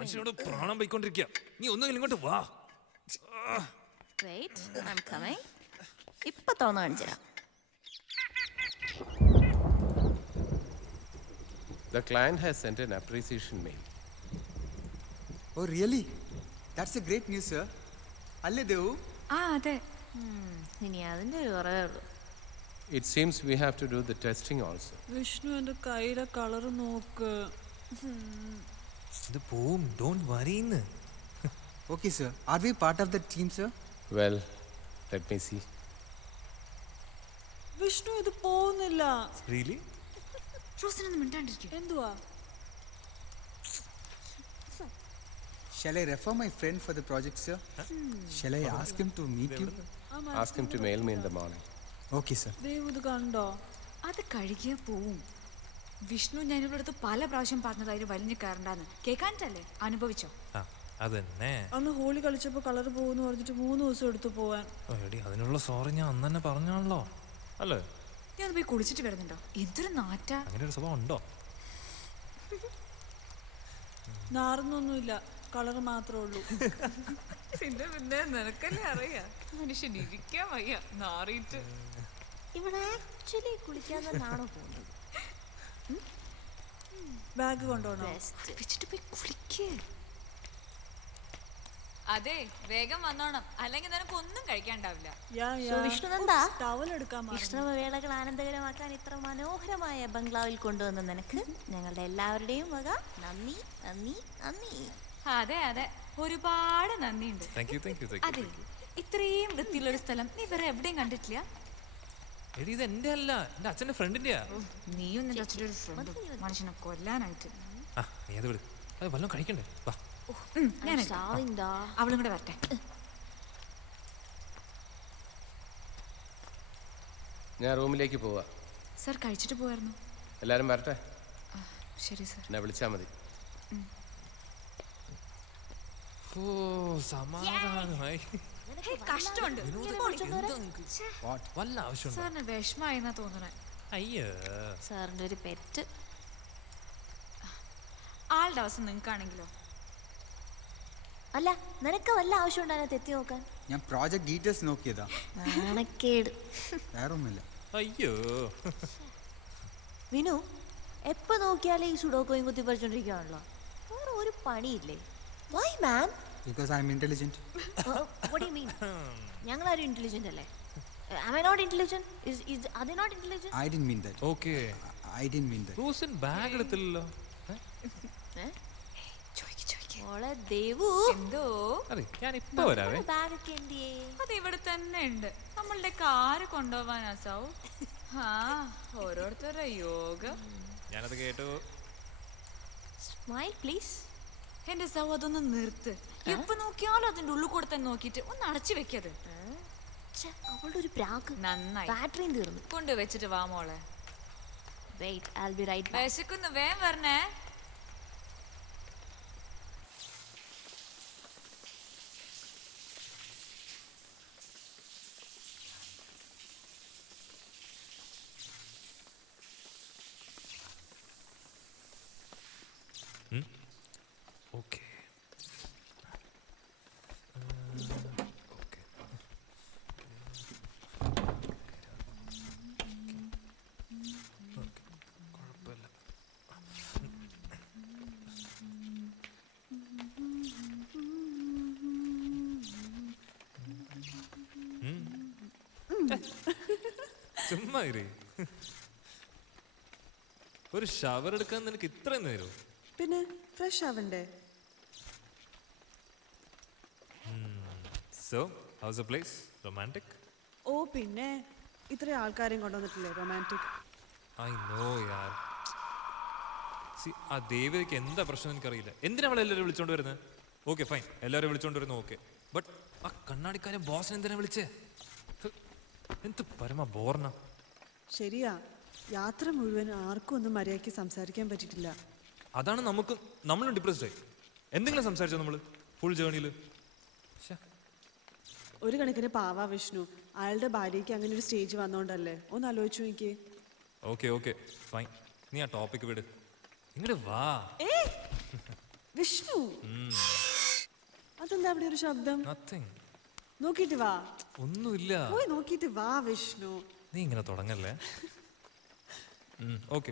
മനുഷ്യനോട് പ്രാണം പോയിക്കൊണ്ടിരിക്കുക. നീ ഒന്നുകിൽ ഇങ്ങോട്ട് വാ. ഇപ്പൊ തോന്നു കാണിച്ചുതരാം. The client has sent an appreciation mail. Oh, really? That's a great news, sir. അല്ലേ ദേവു? ആ അതെ. ഇനി അതിന്റെ ഒരു കുറവേ ഉള്ളൂ. It seems we have to do the testing also. Vishnu എന്റെ കയ്യിലെ കളർ നോക്ക്. ഇത് പോവും. Don't വറിന്ന്. Okay, sir. Are we part of the team, sir? Well, let me see. Vishnu ഇത് പോകുന്നില്ല. Really? റോസിനൊന്നും മിണ്ടാണ്ടിരിക്കും. എന്തുവാ? Shall I refer my friend for the project, sir? Shall I ask him to meet you? Ask him to mail me in the morning. Okay, sir. Dev ഇത് കണ്ടോ? അത് കഴുകിയ പോവും. വിഷ്ണു ഞാൻ ഇവിടെ അടുത്ത് പല പ്രാവശ്യം പറഞ്ഞതായി വലിഞ്ഞു കയറണ്ടാന്ന്. കേൾക്കാനിട്ടല്ലേ? അനുഭവിച്ചോ? അതന്നെ. അന്ന് ഹോളി കളിച്ചപ്പോ കളർ പോകുന്നു പറഞ്ഞിട്ട് 3 ദിവസം എടുത്തു പോവാൻ. അതിനുള്ള സോറി ഞാൻ അന്ന് തന്നെ പറഞ്ഞാണല്ലോ അല്ലേ? നീ ഒന്ന് പോയി കുളിച്ചിട്ട് വരുന്നുണ്ടോ? എന്തൊരു നാറ്റ. അങ്ങനെ ഒരു സ്വഭാവം ഉണ്ടോ? നാറുന്നൊന്നുമില്ല, കളർ മാത്രമേ ഉള്ളൂ. പിന്നെ നിനക്കല്ലേ അറിയാ, മനുഷ്യൻ ഇരിക്കാൻ വയ്യ നാറിയിട്ട്. ഇവിടെ ആക്ച്വലി കുളിക്കാൻ തന്നെയാണോ പോകുന്നത്? ബാഗ് കൊണ്ടോണോ? വെച്ചിട്ട് പോയി കുളിക്കേ. അതെ, വേഗം വന്നോണം, അല്ലെങ്കിൽ നിനക്ക് ഒന്നും കഴിക്കാണ്ടാവില്ല. വിഷ്ണുനന്ദാ, ടവൽ എടുക്കാൻ വിശ്രമവേളകൾ ആനന്ദകരമാക്കാൻ ഇത്ര മനോഹരമായ ബംഗ്ലാവിൽ കൊണ്ടുവന്ന നിനക്ക് ഞങ്ങളുടെ എല്ലാവരുടെയും വക നന്ദി നന്ദി നന്ദി. അതെ അതെ, ഒരുപാട് നന്ദിയുണ്ട്. അതെ, ഇത്രയും വൃത്തിയുള്ളൊരു സ്ഥലം നീ വേറെ എവിടെയും കണ്ടിട്ടില്ല. ഇത് എന്റെ അല്ല, എന്റെ അച്ഛന്റെ ഫ്രണ്ടിന്റെയാ. നീയും നിന്റെ അച്ഛൻ്റെ ഒരു ഫ്രണ്ട് മനുഷ്യനെ കൊല്ലാനായിട്ട്. നീ അത് വിട്, അത് വല്ലതും കഴിക്കണ്ടേ? വാ, അവളും കൂടെ വരട്ടെ. ഞാൻ റൂമിലേക്ക് പോവാ. സർ കഴിച്ചിട്ട് പോയായിരുന്നു. എല്ലാരും വരട്ടെ. ശരി സർ. എന്നെ വിളിച്ചാൽ മതി. സമാധാനമായി. കഷ്ടമുണ്ട്. വല്ല ആവശ്യം സാറിന് വിഷമായിന്നാ തോന്നണേ. അയ്യോ, സാറിന്റെ ഒരു പെറ്റ്. ആളുടെ അവസ്ഥ നിങ്ങൾക്കാണെങ്കിലോ? അല്ല, നിനക്ക് വല്ല ആവശ്യം ഉണ്ടായിരുന്നു എത്തി നോക്കാൻ? ഞാൻ പ്രോജക്ട് ഡീറ്റെയിൽസ് നോക്കിയതാ. നാണക്കേട്. വേറൊന്നുമില്ല. അയ്യോ വിനു, എപ്പോ നോക്കിയാലും ഈ സുഡോക്കോയും കുത്തി പറിച്ചോണ്ടിരിക്കുകയാണല്ലോ, വേറെ ഒരു പണിയില്ലേ? Why man? Because I am intelligent. What do you mean? ഞങ്ങളാരും ഇന്റലിജന്റ് അല്ലേ? Am I not intelligent? Are they not intelligent? I didn't mean that. Okay. I didn't mean that. Rosan bag എടുത്തില്ലല്ലോ. മോളെ ദേവു, എന്തോ അതെ, ഞാൻ ഇപ്പൊ വരാവേ. ബാഗ് ഒക്കെ എന്തിയേ? അത് ഇവിടെ തന്നെ ഉണ്ട്. നമ്മളുടെ കാറ് കൊണ്ടുപോവാനാ സൗ. ഓരോരുത്തരുടെ യോഗം. ഞാനത് കേട്ടു. Smile please. എന്റെ സൗ, അതൊന്ന് നിർത്ത്. എപ്പൊ നോക്കിയാലും അതിന്റെ ഉള്ളിൽ കൂടെ തന്നെ നോക്കിട്ട് ഒന്ന് അടച്ചു വെക്കത്. അവളുടെ ഒരു പ്രാക്ക്. നന്നായി. ബാറ്ററിയും തീർന്നു. കൊണ്ട് വെച്ചിട്ട് വാ മോളെ. Wait, I'll be right back. വിശക്കുന്നു, വേഗം വരണേ. ഓക്കെ കുഴപ്പമില്ല. ചുമ്മാ ഇരി. ഒരു ഷവർ എടുക്കാൻ നിനക്ക് ഇത്രയും നേരം? പിന്നെ ഫ്രഷ് ആവണ്ടേ? So, how's the place? Romantic? ഓ പിന്നെ ഇത്രയും ആൾക്കാരെയും കൊണ്ടുവന്നിട്ടില്ലേ romantic. I know, yaar. See, ആ ദേവിക്ക് എന്താ പ്രശ്നം എനിക്കറിയില്ല. എന്തിനാ അവളെ എല്ലാവരും വിളിച്ചോണ്ട് വരുന്നത്? ഓക്കെ ഫൈൻ, എല്ലാവരും വിളിച്ചോണ്ട് വരുന്നു, ഓക്കെ. ബട്ട് ആ കണ്ണാടിക്കാരൻ ബോസിനെ എന്തിനാ വിളിച്ചേ? എന്ത് പരമ ബോർണ. ശരിയാ, യാത്ര മുഴുവൻ ആർക്കും ഒന്നും മര്യാദയ്ക്ക് സംസാരിക്കാൻ പറ്റിയിട്ടില്ല. അതാണ് നമ്മളും ഡിപ്രസ്ഡ് ആയി. എന്തെങ്കിലും സംസാരിച്ചോ നമ്മള് ഫുൾ ജേർണിയിൽ? ഒരു കണക്കിന് പാവാ വിഷ്ണു, അയാളുടെ ഭാര്യയ്ക്ക് അങ്ങനെ ഒരു സ്റ്റേജ് വന്നോണ്ടല്ലേ. ഒന്ന് ആലോചിച്ചു എനിക്ക്. ഓക്കെ ഫൈൻ, നീ ആ ടോപ്പിക് വിട്. ഇങ്ങോട്ട് വാ. വിഷ്ണു, അതെന്താ അവിടെ ഒരു ശബ്ദം? നത്തിങ്. നോക്കിട്ട് വാ. ഒന്നുമില്ല, പോയി നോക്കിട്ട് വാ വിഷ്ണു. നീ ഇങ്ങനെ തുടങ്ങല്ലേ. ഓക്കെ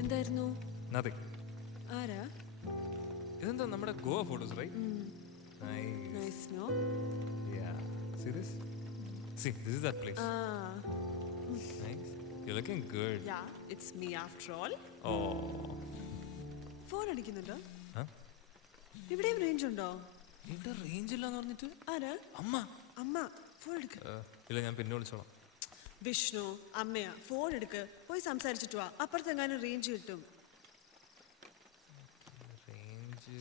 എന്തായിരുന്നു? നത്തിങ്. ആരാ? ഇതെന്താ നമ്മുടെ Goa photos, right? Nice no? Yeah. See this? See, this is that place. Nice. You're looking good. Yeah, it's me after all. Oh. Phone അടിക്കുന്നുണ്ടോ? Huh? ഇവിടെയും റേഞ്ച് ഉണ്ടോ? ഇവിടെ റേഞ്ച് ഇല്ലാന്ന് പറഞ്ഞിട്ട്? ആരാ? അമ്മ ഫോൺ എടുക്ക. ഇല്ല, ഞാൻ പിന്നെ വിളിച്ചോളാം. വിഷ്ണു, അമ്മയാ, ഫോൺ എടുക്ക്, പോയി സംസാരിച്ചിട്ട് വാ. അപ്പുറത്തെങ്ങാനും റേഞ്ച് കിട്ടും. റേഞ്ച്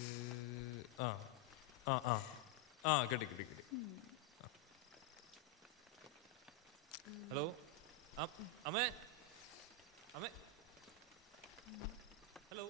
കിട്ടി. ഹലോ, അമ്മേ ഹലോ.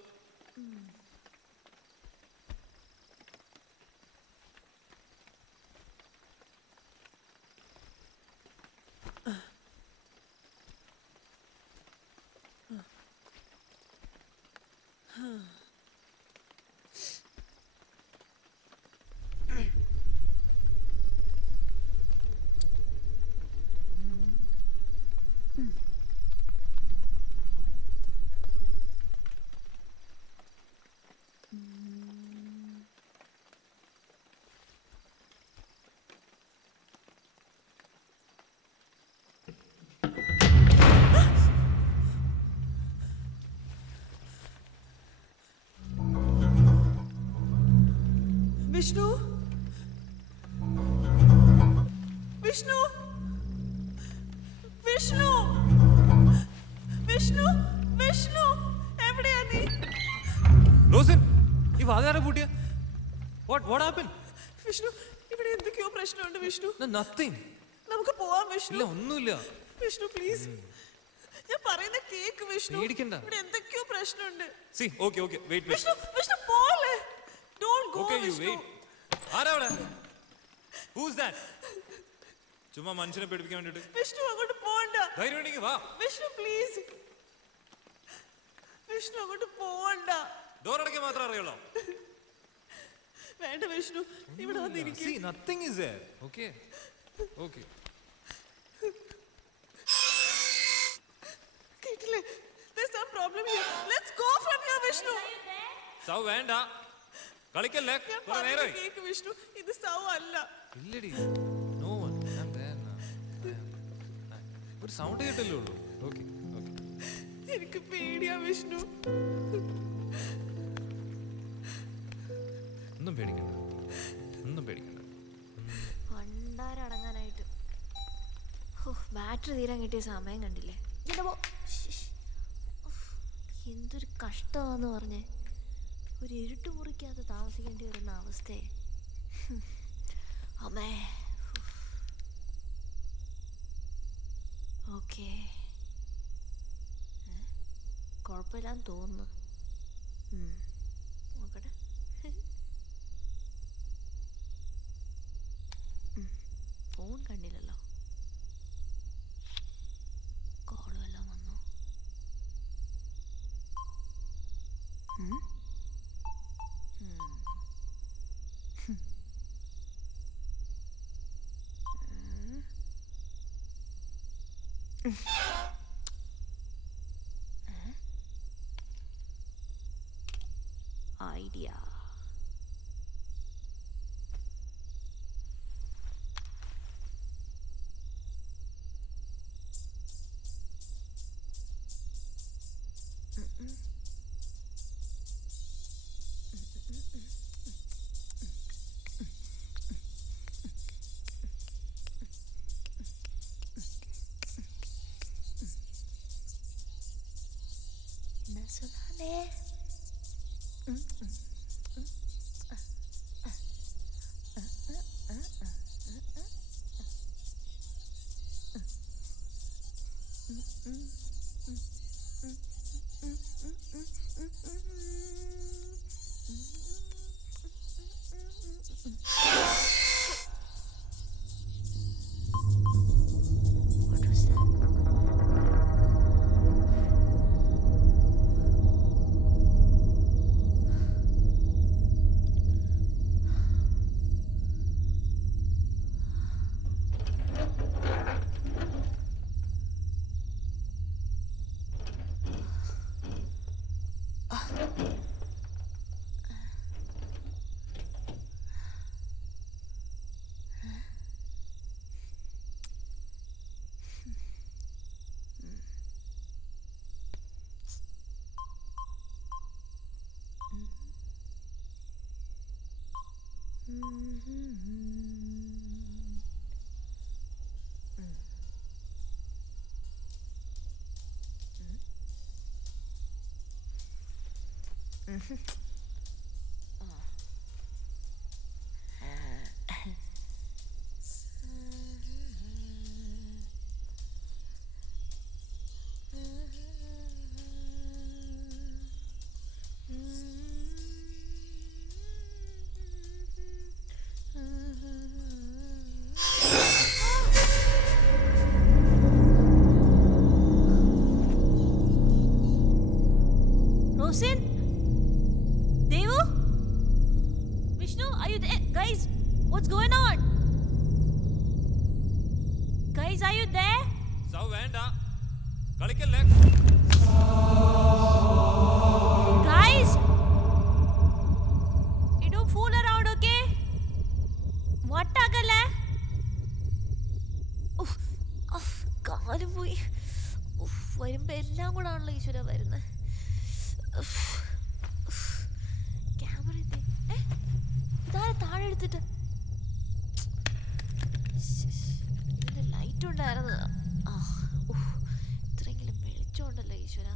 വിഷ്ണു, വിഷ്ണു, വിഷ്ണു, വിഷ്ണു, വിഷ്ണു, എവിടെയാ നീ? റോസൻ, ഈ വാതിലാരെ പൂട്ടിയ? What happened? വിഷ്ണു, ഇവിടെ എന്തൊക്കെയോ പ്രശ്നമുണ്ട് വിഷ്ണു. Nothing. നമുക്ക് പോവാം വിഷ്ണു. ഇല്ല, ഒന്നുമില്ല. വിഷ്ണു പ്ലീസ്, ഞാൻ പറയുന്ന കേക്ക് വിഷ്ണു. പേടിക്കണ്ട. ഇവിടെ എന്തൊക്കെയോ പ്രശ്നമുണ്ട്. See, okay, wait. Vishnu, Vishnu പോലെ. Don't go Okay, you Vishnu. wait. ആരാ അവിടെ? Who's that? ചുമ്മാ മനുഷ്യനെ പേടിപ്പിക്കാൻ വേണ്ടിട്ട്. വിഷ്ണു അങ്ങോട്ട് പോവണ്ട. ധൈര്യം ഉണ്ടെങ്കിൽ വാ. വിഷ്ണു പ്ലീസ്. വിഷ്ണു അങ്ങോട്ട് പോവണ്ട. ഡോർ അടയ്ക്കാൻ മാത്രം അറിയുള്ളൂ. വേണ്ട വിഷ്ണു, ഇവിടെ വന്നിരിക്കും. See, nothing is there. Okay. കേട്ടില്ലേ? There's some problem. സൗ വേണ്ട കളിക്കല്ലേ കുറെ നേരമായി കേക്ക് വിഷ്ണു ഇത് സൗ അല്ല ഇല്ലടി നോ ഒരു സൗണ്ട് കേട്ടല്ലേ ഉള്ളൂ ഓക്കെ ഓക്കെ എനിക്ക് പേടിയാ വിഷ്ണു ഒന്നും പേടിക്കണ്ട ഒന്നും പേടിക്കണ്ട പണ്ടാരടങ്ങാനായിട്ട് ബാറ്ററി തീരാൻ കിട്ടിയ സമയം കണ്ടില്ലേ എന്തൊരു കഷ്ടമാന്ന് പറഞ്ഞേ ഒരു ഇരുട്ട് മുറിക്കകത്ത് താമസിക്കേണ്ടി വരുന്ന അവസ്ഥയെ അമ്മേ ഓക്കെ കുഴപ്പമില്ലാന്ന് തോന്നുന്നു നോക്കട്ടെ ഫോൺ കണ്ടില്ലല്ലോ കോളും എല്ലാം വന്നു idea സുധാനേ Rosin? Devu? Vishnu, are you there? Guys, what's going on? Guys, are you there? സൗ വേണ്ട കളിക്കല്ലേ Guys! You don't fool around, okay? What agale? കാലും പോയി വരുമ്പോ എല്ലാം കൂടെ ആണല്ലോ ഈശ്വര വരുന്നത് ക്യാമറ ഇതാരെ താഴെ എടുത്തിട്ട് ഇതിന്റെ ലൈറ്റ് ഉണ്ടായിരുന്നു ഇത്രയെങ്കിലും വെളിച്ചമുണ്ടല്ലോ ഈശ്വര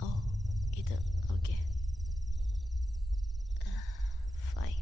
ഓ ഇത് ഓക്കെ ഫൈൻ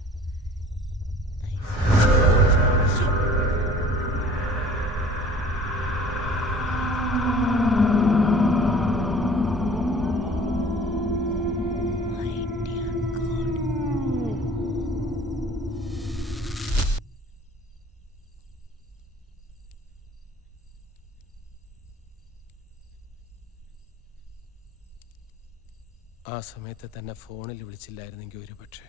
ആ സമയത്ത് തന്നെ ഫോണിൽ വിളിച്ചില്ലായിരുന്നെങ്കിൽ ഒരു പക്ഷേ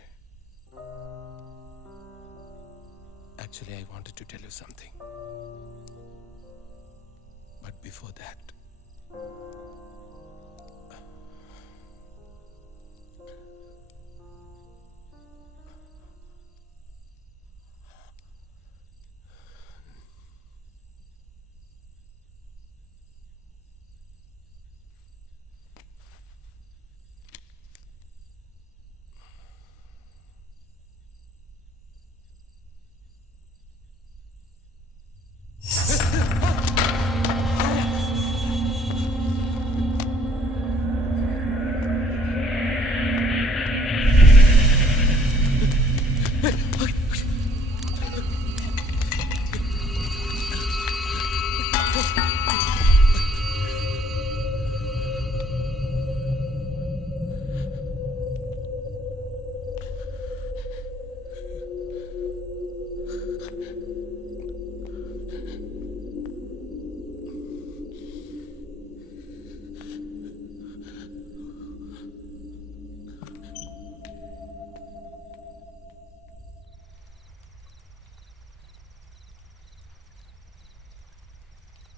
actually I wanted to tell you something but before that.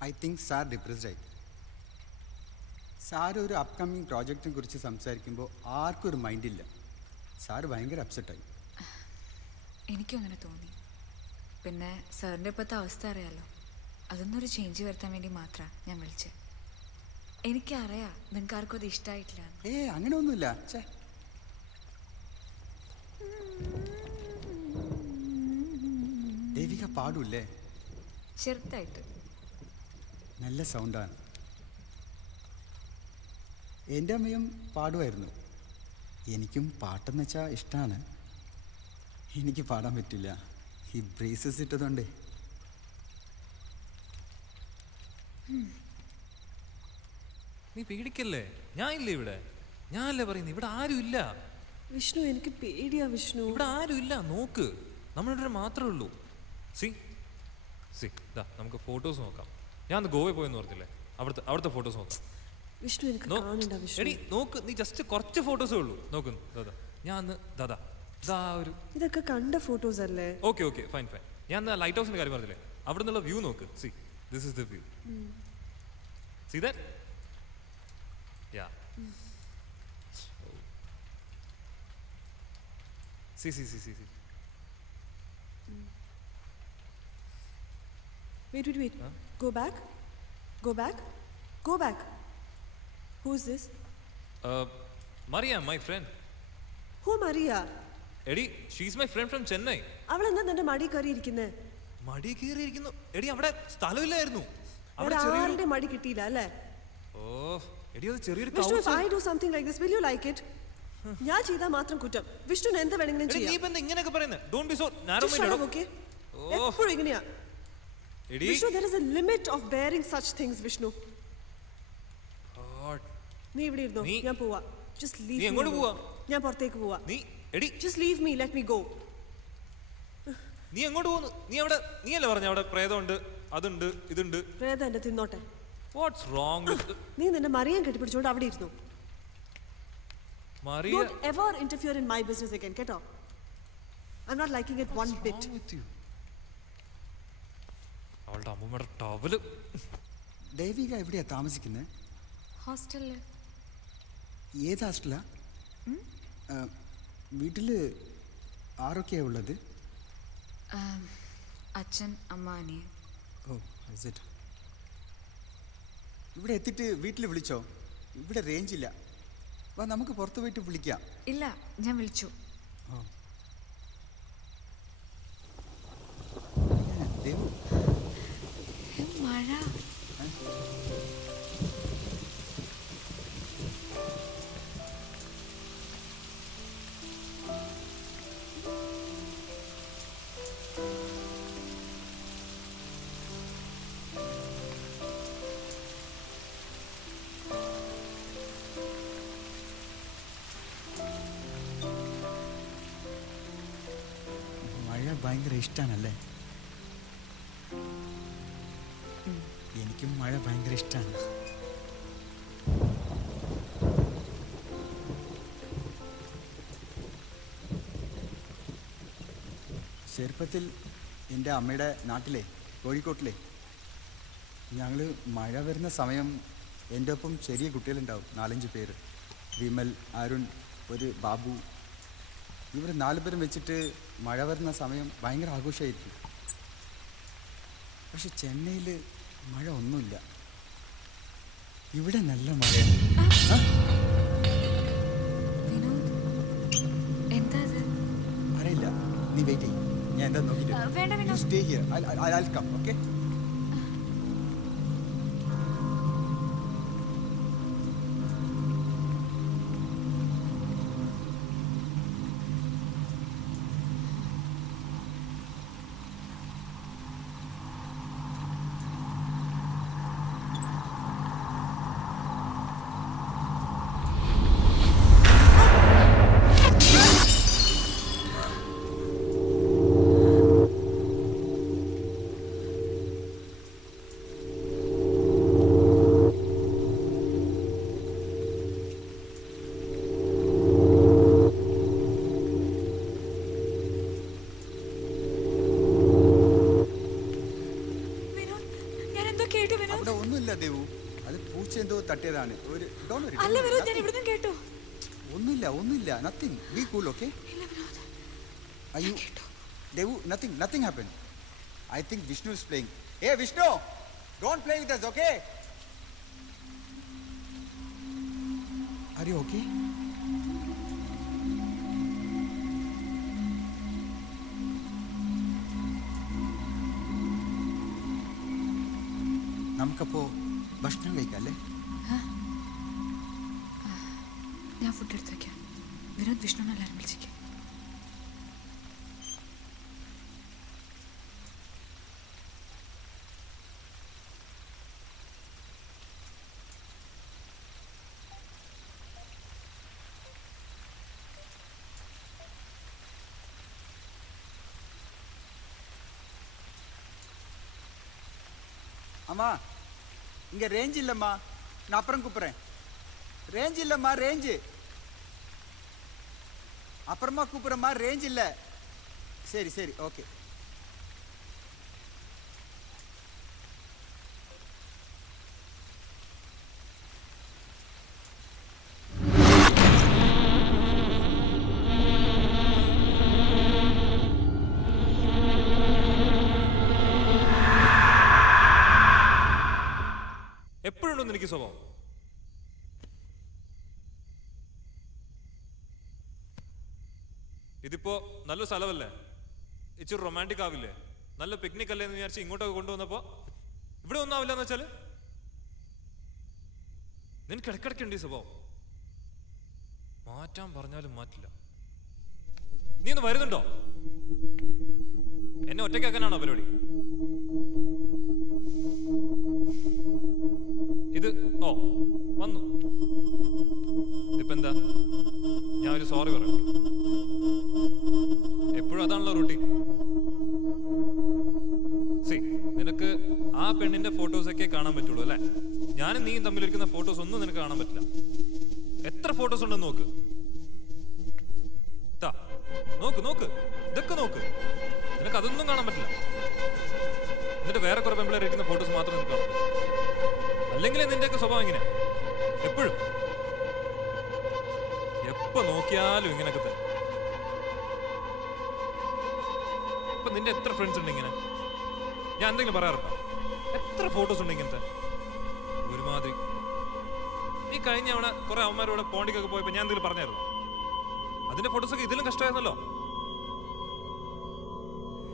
I think sir depressed ആയി. സാർ ഒരു അപ്കമ്മിങ് പ്രോജക്റ്റിനെ കുറിച്ച് സംസാരിക്കുമ്പോൾ ആർക്കും ഒരു മൈൻഡില്ല. സാർ ഭയങ്കര അപ്സെറ്റായി. എനിക്കും അങ്ങനെ തോന്നി. പിന്നെ സാറിൻ്റെ ഇപ്പോഴത്തെ അവസ്ഥ അറിയാലോ, അതൊന്നൊരു ചേഞ്ച് വരുത്താൻ വേണ്ടി മാത്രമാണ് ഞാൻ വിളിച്ചത്. എനിക്കറിയാം നിങ്ങൾക്ക് ആർക്കും അത് ഇഷ്ടമായിട്ടില്ല. അങ്ങനെ ഒന്നുമില്ല. ദേവിക പാടൂല്ലേ? ചെറുതായിട്ട്. നല്ല സൗണ്ടാണ്. എൻ്റെ അമ്മയും പാടുമായിരുന്നു. എനിക്കും പാട്ടെന്ന് വെച്ചാൽ ഇഷ്ടമാണ്. എനിക്ക് പാടാൻ പറ്റില്ല, ഈ ബ്രേസസ് ഇട്ടതുകൊണ്ടേ. നീ പേടിക്കല്ലേ, ഞാൻ ഇല്ലേ ഇവിടെ. ഞാനല്ലേ പറയുന്നത്, ഇവിടെ ആരും ഇല്ല. വിഷ്ണു, എനിക്ക് പേടിയാ വിഷ്ണു. ഇവിടെ ആരും ഇല്ല, നോക്ക്, നമ്മളിവിടെ മാത്രമേ ഉള്ളൂ. സി സി ദാ നമുക്ക് ഫോട്ടോസ് നോക്കാം. ഞാൻ അന്ന് ഗോവയിൽ പോയെന്ന് പറഞ്ഞില്ലേ, അവിടുത്തെ ഫോട്ടോസ് നോക്കാം. വിഷ്ണു, എനിക്ക് കാണണ്ട വിഷ്ണു. എടി നോക്ക്, നീ ജസ്റ്റ് കുറച്ച് ഫോട്ടോസേ ഉള്ളൂ. നോക്കുന്നു ദാദാ, ഞാൻ അന്ന് ദാദാ ഒരു ഇതൊക്കെ കണ്ട ഫോട്ടോസ് അല്ലേ? Okay okay fine fine. ഞാൻ അന്ന് ലൈറ്റ് ഹൗസിന്റെ കാര്യം പറഞ്ഞില്ലേ, അവിടെ നിന്നുള്ള വ്യൂ നോക്ക്. See this is the view. C that? Yeah. C C C C C. Wait. Go back. Go back. Who's this? Maria, my friend. Who Maria? Eddie, she's my friend from Chennai. അവൾ എന്താ നിന്റെ മടി കയറി ഇരിക്കുന്നേ? മടി കയറി ഇരിക്കുന്നു? എടി അവിടെ സ്ഥലമില്ലായിരുന്നു. അവിടെ ആരുടെ മടി കിട്ടിയില്ല അല്ലേ? ഓ എടി, അത് ചെറിയൊരു Vishnu, if I do something like this, will you like it? ഞാൻ ചെയ്താൽ മാത്രം കുറ്റം. വിഷ്ണുവിന് എന്ത് വേണമെങ്കിലും ചെയ്യാം. നീ ഇപ്പോ ഇങ്ങനെയൊക്കെ പറയുന്നത്? Don't be so narrow-minded. Okay? എപ്പോഴും ഇങ്ങനെയാ. Vishnu, there is a limit of bearing such things, Vishnu. നീ ഇവിടെ ഇരുന്നോ, ഞാൻ പോവാ. Just leave me. നീ എങ്ങോട്ട് പോവാ? ഞാൻ പുറത്തേക്ക് പോവാ. നീ എടി Just leave me, let me go. നീ എങ്ങോട്ട് പോകുന്നു? നീ അവിടെ, നീയല്ലേ പറഞ്ഞ അവിടെ പ്രേതമുണ്ട്, അതുണ്ട്, ഇതുണ്ട്. പ്രേതം എന്നെ തിന്നോട്ടെ. What's wrong with നീ നിന്റെ മറിയം കെട്ടിപ്പിടിച്ചോണ്ട് അവിടെ ഇരുന്നു. Maria, don't ever interfere in my business again, കേട്ടോ? I'm not liking it one bit. അവളുടെ അമ്മൂമ്മയുടെ ടവല്. ദേവിക എവിടെയാ താമസിക്കുന്നത്? ഹോസ്റ്റലില്. ഏത് ഹോസ്റ്റലാ? വീട്ടില് ആരൊക്കെയാ ഉള്ളത്? അച്ഛൻ, അമ്മ, അനിയൻ. ഓ, ഇവിടെ എത്തിയിട്ട് വീട്ടിൽ വിളിച്ചോ? ഇവിടെ റേഞ്ച് ഇല്ല. വാ, നമുക്ക് പുറത്ത് പോയിട്ട് വിളിക്കാം. ഇല്ല, ഞാൻ വിളിച്ചു. മഴ. ഭയങ്കര ഇഷ്ടമാണല്ലേ? എനിക്കും മഴ ഭയങ്കര ഇഷ്ടമാണ്. ചെറുപ്പത്തിൽ എൻ്റെ അമ്മയുടെ നാട്ടിലെ കോഴിക്കോട്ടിലെ ഞങ്ങൾ മഴ വരുന്ന സമയം എൻ്റെ ഒപ്പം ചെറിയ കുട്ടികളുണ്ടാവും 4-5 പേര്. വിമൽ, അരുൺ, ഒരു ബാബു. ഇവർ 4 പേരും വെച്ചിട്ട് മഴ വരുന്ന സമയം ഭയങ്കര ആഘോഷമായിരിക്കും. പക്ഷെ ചെന്നൈയിൽ മഴ ഒന്നുമില്ല. ഇവിടെ നല്ല മഴയാണ്. അറിയില്ല, നീ വെയിറ്റ് ചെയ്യും. ഞാൻ എന്താ നോക്കിയിട്ട് stay here. I'll come, okay? എന്തോ തട്ടിയതാണ്. ഒന്നുമില്ല. നത്തിങ്. Be cool, okay? അയ്യോ Devu, nothing happen. I think Vishnu is playing. Hey Vishnu, don't play with us, okay? Are you okay? നമുക്കപ്പോ ഭക്ഷണം കഴിക്കാല്ലേ? ഞാൻ ഫുഡ് എടുത്ത് വയ്ക്കാം. വിനോദ് വിഷ്ണുവിനെ എല്ലാവരും വിളിച്ചേക്കാം. அம்மா இங்கே ரேஞ்ச் இல்லைம்மா, நான் அப்புறம் கூப்பிட்றேன். ரேஞ்ச் இல்லைம்மா, ரேஞ்சு அப்புறமா கூப்பிட்றேம்மா, ரேஞ்ச் இல்லை. சரி சரி, ஓகே. എപ്പോഴുണ്ടോ എനിക്ക് സ്വഭാവം? ഇതിപ്പോ നല്ലൊരു സ്ഥലമല്ലേ, ഇച്ചിരി റൊമാൻറ്റിക് ആവില്ലേ? നല്ല പിക്നിക് അല്ലേ എന്ന് വിചാരിച്ച് ഇങ്ങോട്ടൊക്കെ കൊണ്ടുവന്നപ്പോ ഇവിടെ ഒന്നും ആവില്ല എന്ന് വെച്ചാല് നിനക്ക് ഇടയ്ക്കിടയ്ക്കുണ്ട് ഈ സ്വഭാവം. മാറ്റാൻ പറഞ്ഞാലും മാറ്റില്ല. നീ ഒന്ന് വരുന്നുണ്ടോ? എന്നെ ഒറ്റയ്ക്കാക്കാനാണോ പരിപാടി? ഇത് വന്നു. ഇതിപ്പോ എന്താ? ഞാൻ ഒരു സോറി പറയണം. എപ്പോഴും അതാണല്ലോ റൂട്ടീൻ. സി, നിനക്ക് ആ പെണ്ണിന്റെ ഫോട്ടോസൊക്കെ കാണാൻ പറ്റുള്ളൂ അല്ലേ? ഞാനും നീയും തമ്മിലിരിക്കുന്ന ഫോട്ടോസ് ഒന്നും നിനക്ക് കാണാൻ പറ്റില്ല. എത്ര ഫോട്ടോസ് ഉണ്ടെന്ന് നോക്ക്. നോക്ക്, ഇതൊക്കെ നോക്ക്. നിനക്ക് അതൊന്നും കാണാൻ പറ്റില്ല. എന്നിട്ട് വേറെ കുറെ പെമ്പിളേർ ഇരിക്കുന്ന ഫോട്ടോസ് മാത്രം നിനക്ക് കാണാൻ പറ്റും. അല്ലെങ്കിൽ നിന്റെയൊക്കെ സ്വഭാവം ഇങ്ങനെ എപ്പോഴും, എപ്പോ നോക്കിയാലും ഇങ്ങനെയൊക്കെ തന്നെ. ഇപ്പൊ നിന്റെ എത്ര ഫ്രണ്ട്സ് ഉണ്ട് ഇങ്ങനെ? ഞാൻ എന്തെങ്കിലും പറയാറുണ്ടോ? എത്ര ഫോട്ടോസ് ഉണ്ട് ഇങ്ങനത്തെ? ഒരുമാതിരി. നീ കഴിഞ്ഞ അവിടെ കുറെ അവന്മാരോട് പോണ്ടിക്കൊക്കെ പോയപ്പോ ഞാൻ എന്തെങ്കിലും പറഞ്ഞായിരുന്നു? അതിന്റെ ഫോട്ടോസൊക്കെ ഇതിലും കഷ്ടമായിരുന്നല്ലോ.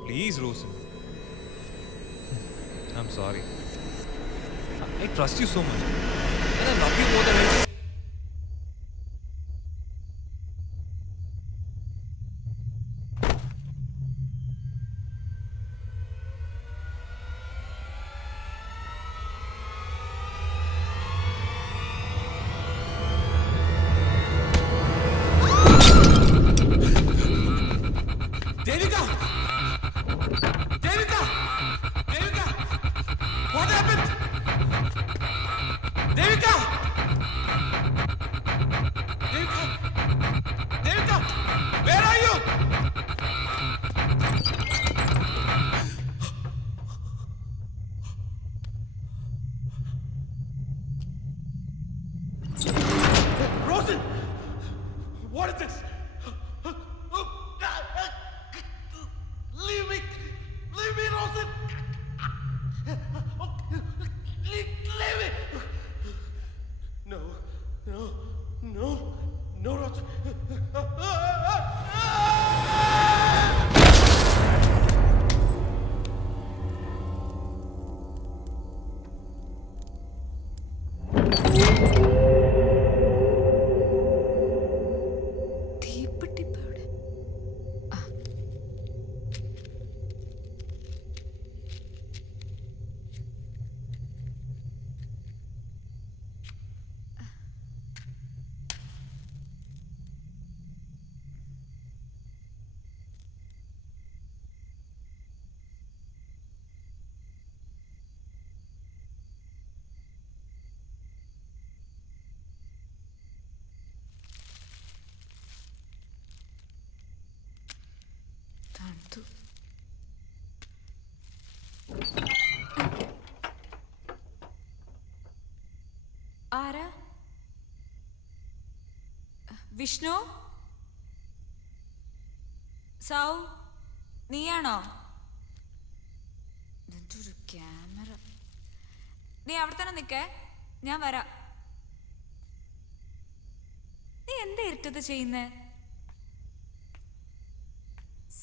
Please Rose, I am sorry. I trust you so much, and I love you more than anything. Devika! What happened? Devika! Vishnu, സൗ, നീയാണോ? ഇതൊരു ക്യാമറ. നീ അവിടെ തന്നെ നിൽക്കേ, ഞാൻ വരാം. നീ എന്താ ഇരുട്ടത്ത് ചെയ്യുന്നേ?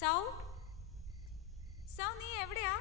സൗ, സൗ, നീ എവിടെയാ?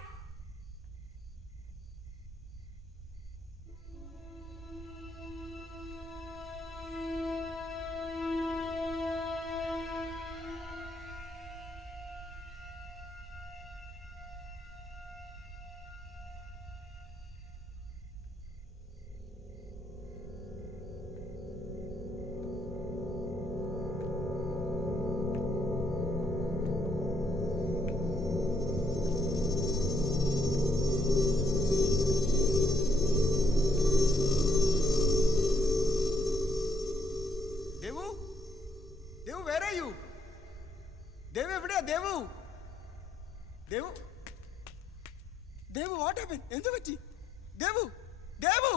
എന്ത് പറ്റി? ദേവു, ദേവു!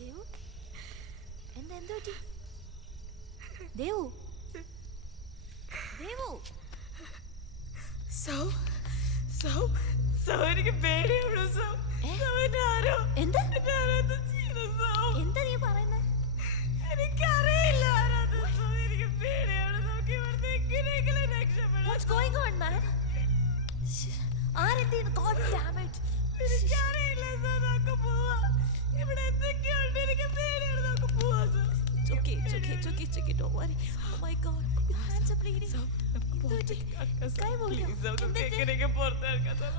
ദേവു, എന്ത് പറ്റി? ദേവു, ദേവു, എനിക്ക് പേടിയാണ്. എന്താ നീ പറയുന്നത്? എനിക്കറിയില്ല. എനിക്ക് പേടിയാണ്. നമുക്ക് ഇവിടുന്ന് എങ്ങനെയെങ്കിലും രക്ഷപ്പെടാം. What's going on, man? God damn it. എനിക്കറിയില്ല സർ. നമുക്ക് പോവാം. ഇവിടെ എന്തൊക്കെയുണ്ട്. എനിക്ക് പേടിയാണ്. നമുക്ക് പോവാം sir. It's okay. Don't worry. Oh my God. Your hands are bleeding. Sky please നമുക്ക് എങ്ങനെയെങ്കിലും പുറത്തിറക്കാം സർ.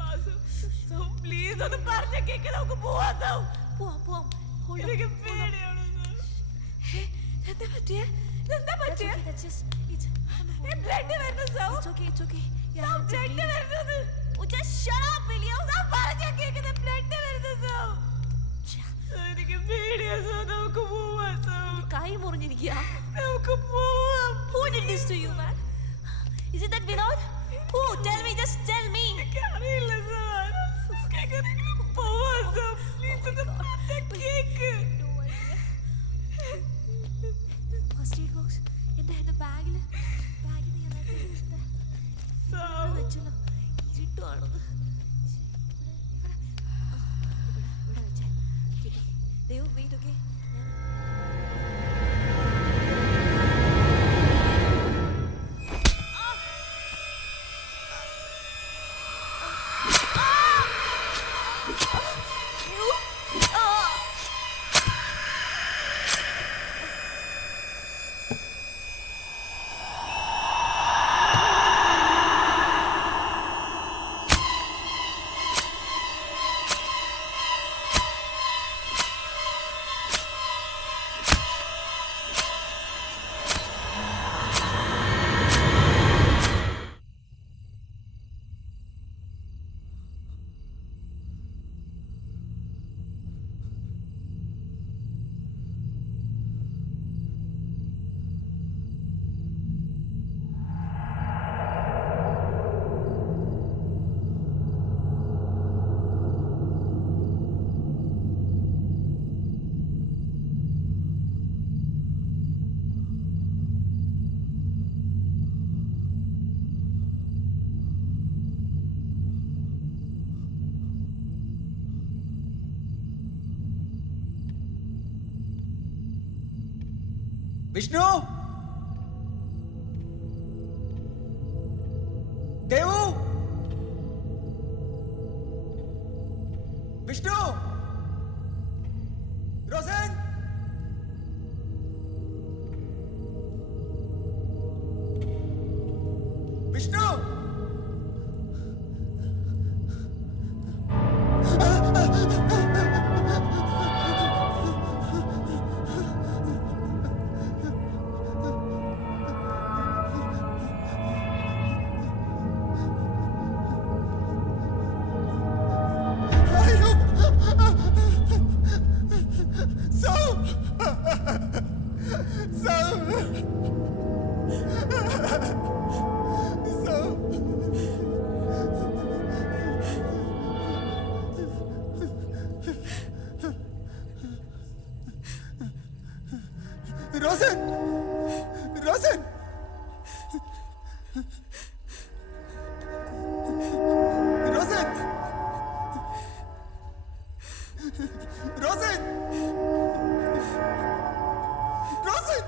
പ്ലീസ് ഒന്ന് പറഞ്ഞ കേക്ക്. നമുക്ക് പോവാം സർ. പോവാം. എനിക്ക് പേടിയാണ് സർ. എന്താ പറ്റിയേ? That's ബ്ലഡ് വരുന്നു സർ. It's okay. ബ്ലഡ് വരുന്നത്. Just shut up, William. പറഞ്ഞ കേക്ക്. ബ്ലഡ് വരുന്നു സർ. എനിക്ക് പേടിയാണ് സർ. നമുക്ക് പോവാം സർ. കൈ മുറിഞ്ഞിരിക്കുക. നമുക്ക് പോവാം. Who did this to you, man? Is it that Vinod? Who? Tell me, just tell me. എനിക്കറിയില്ല സർ. എങ്ങനെയെങ്കിലും പോവാം സർ. പ്ലീസ് ഒന്ന് പറഞ്ഞ കേക്ക്. First aid box. എന്റെ ബാഗിൽ വെച്ചല്ലോ. ഇരുട്ടുവാണത്. ഇവിടെ വെച്ചേ. ദൈവം wait. Okay. Vishnu, Devu, Vishnu, Rosen, Vishnu. Rosen! Rosen! Rosen! Rosen! Rosen!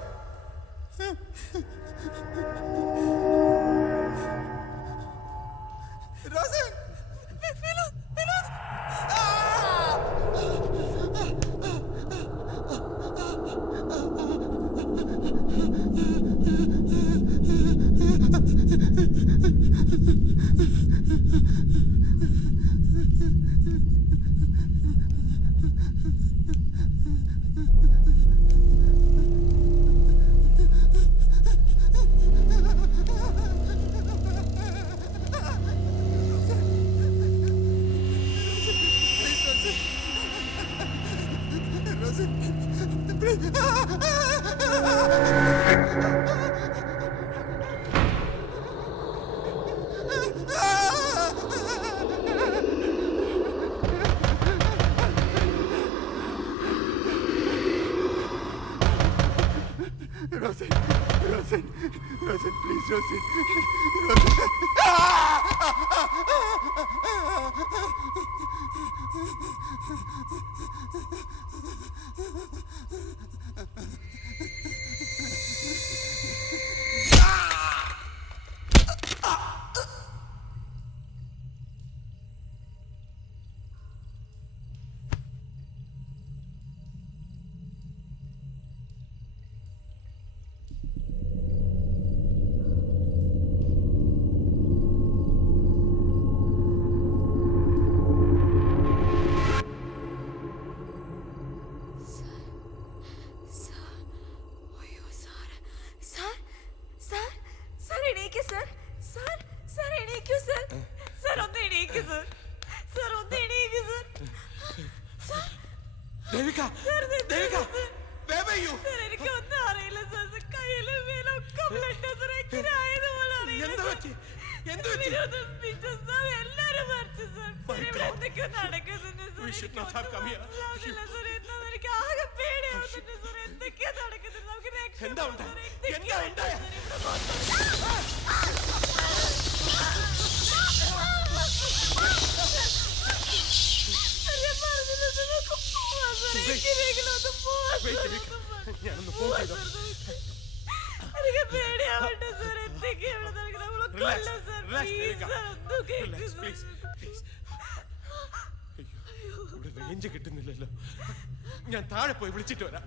Rosen! Vinod! Rosen, please, Rosen. Devika! Devika! Where were you? Sir, എനിക്ക് ഒന്നും അറിയില്ല സർ. കയ്യിലും മേലൊക്കെ ബ്ലഡ് സർ. എങ്ങനെ ആയതുപോലെ അറിയില്ല. എന്ത് പറ്റി? വിനോദം പിറ്റേ സർ എല്ലാരും മരിച്ചു സർ. ഇവിടെ എന്തൊക്കെയോ നടക്കുന്നുണ്ട് sir. We should not have come here. Sir എന്താ എനിക്ക് ആകെ പേടിയാവുന്നുണ്ട് സർ. എന്തൊക്കെയാ നടക്കുന്നത്? നമുക്ക് എന്താ ഉണ്ടായി? എന്താ ഉണ്ടായി? ഞാനൊന്ന് ഫോൺ ചെയ്തോ. എനിക്ക് പേടിയാവട്ടെ സർ. എന്തൊക്കെയാണ് ഇവിടെ റേഞ്ച് കിട്ടുന്നില്ലല്ലോ. ഞാൻ താഴെ പോയി വിളിച്ചിട്ട് വരാം.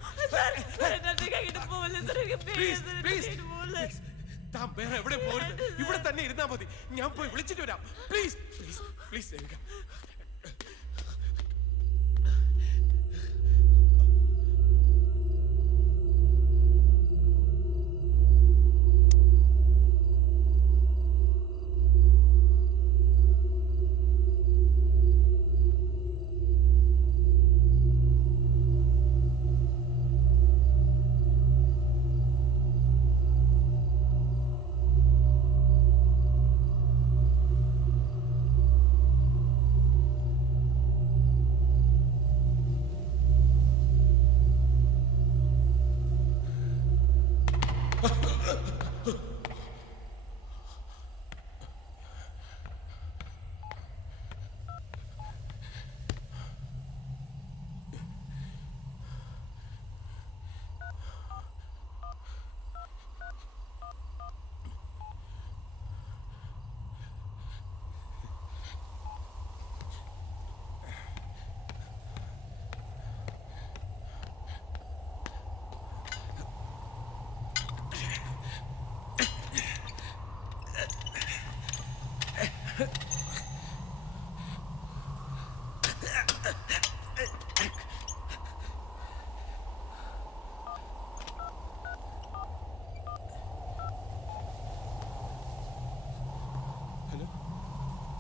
താൻ വേറെ എവിടെ പോകരുത്. ഇവിടെ തന്നെ ഇരുന്നാ മതി. ഞാൻ പോയി വിളിച്ചിട്ട് വരാം. Please please please Devika.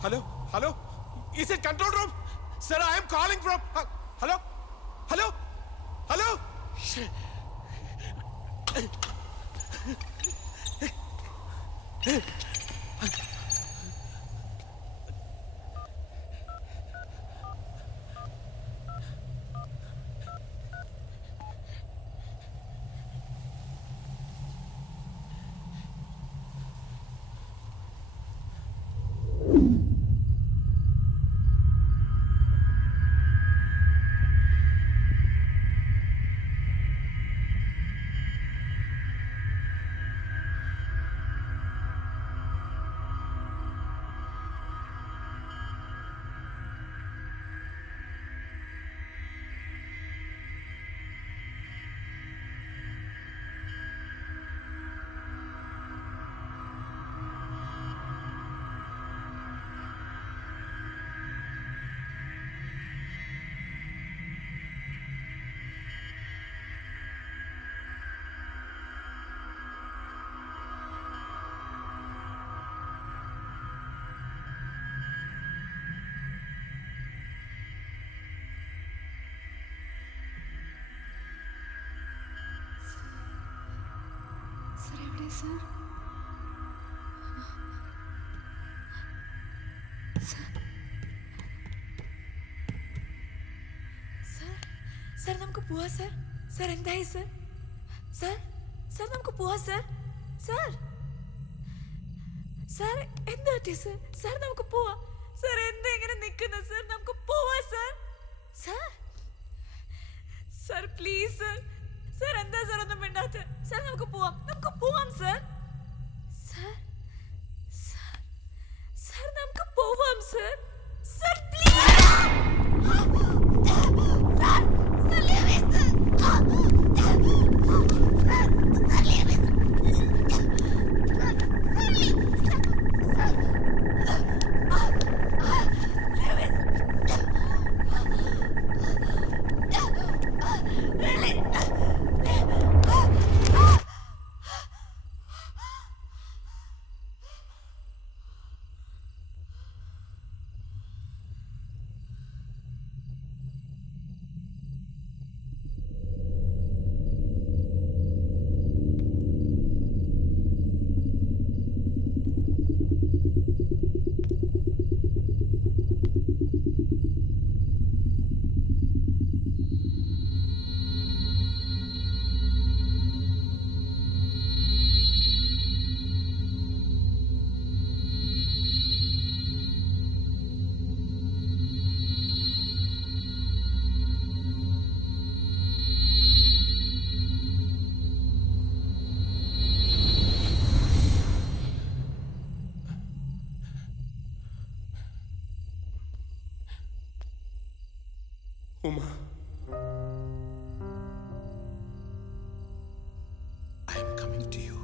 Hello? Hello? Is it control room? Sir, I am calling from... Hello? Hello? Hello? Sir? Sir, നമുക്ക് പോവാ സർ. സർ എന്തായി സർ? സർ നമുക്ക് പോവാ സർ. സർ സാർ എന്താ സർ? സാർ നമുക്ക് പോവാം. സാർ എന്താ ഇങ്ങനെ നിൽക്കുന്നത്? സാർ നമുക്ക് പോവാം sir. Sir sir please sir. Sir എന്താ സാർ ഒന്നും മിണ്ടാത്ത? സാർ നമുക്ക് പോവാം. നമുക്ക് പോവാം സാർ. സാർ സാർ സാർ നമുക്ക് പോവാം sir. Sir please. Uma, I am coming to you.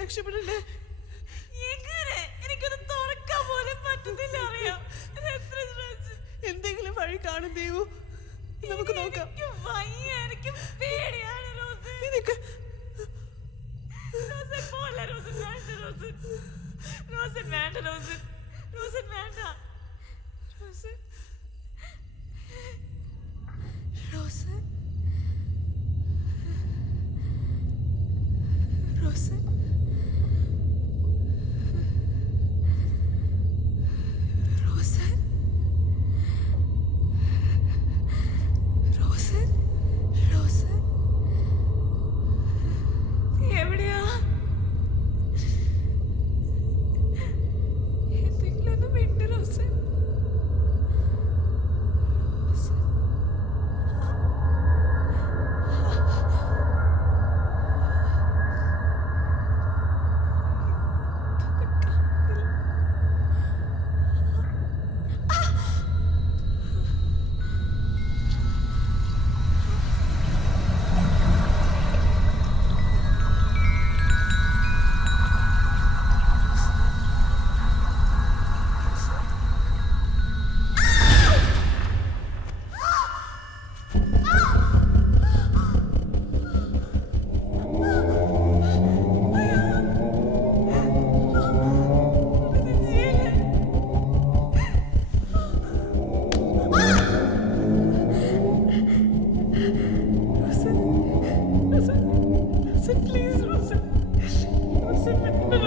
രക്ഷപ്പെടണ്ടേ? എനിക്കൊന്ന് തുറക്കാൻ പോലും പറ്റുന്നില്ല. അറിയാം എന്തെങ്കിലും വഴി കാണും ദേവു. നമുക്ക് നോക്കാം. എനിക്ക് പേടിയാണ് റോസ്. നിനക്ക് റോസൻ പോലെ റോസൻ വേണ്ട റോസൻ. റോസൻ വേണ്ട റോസൻ. റോസൻ വേണ്ട റോസൻ. റോസൻ റോസൻ റോസൻ റോസൻ റോസൻ എവിടെയാ? എന്തെങ്കിലും ഒന്ന് മിണ്ട് Rosan. Rosen, please, Rosen. Rosen,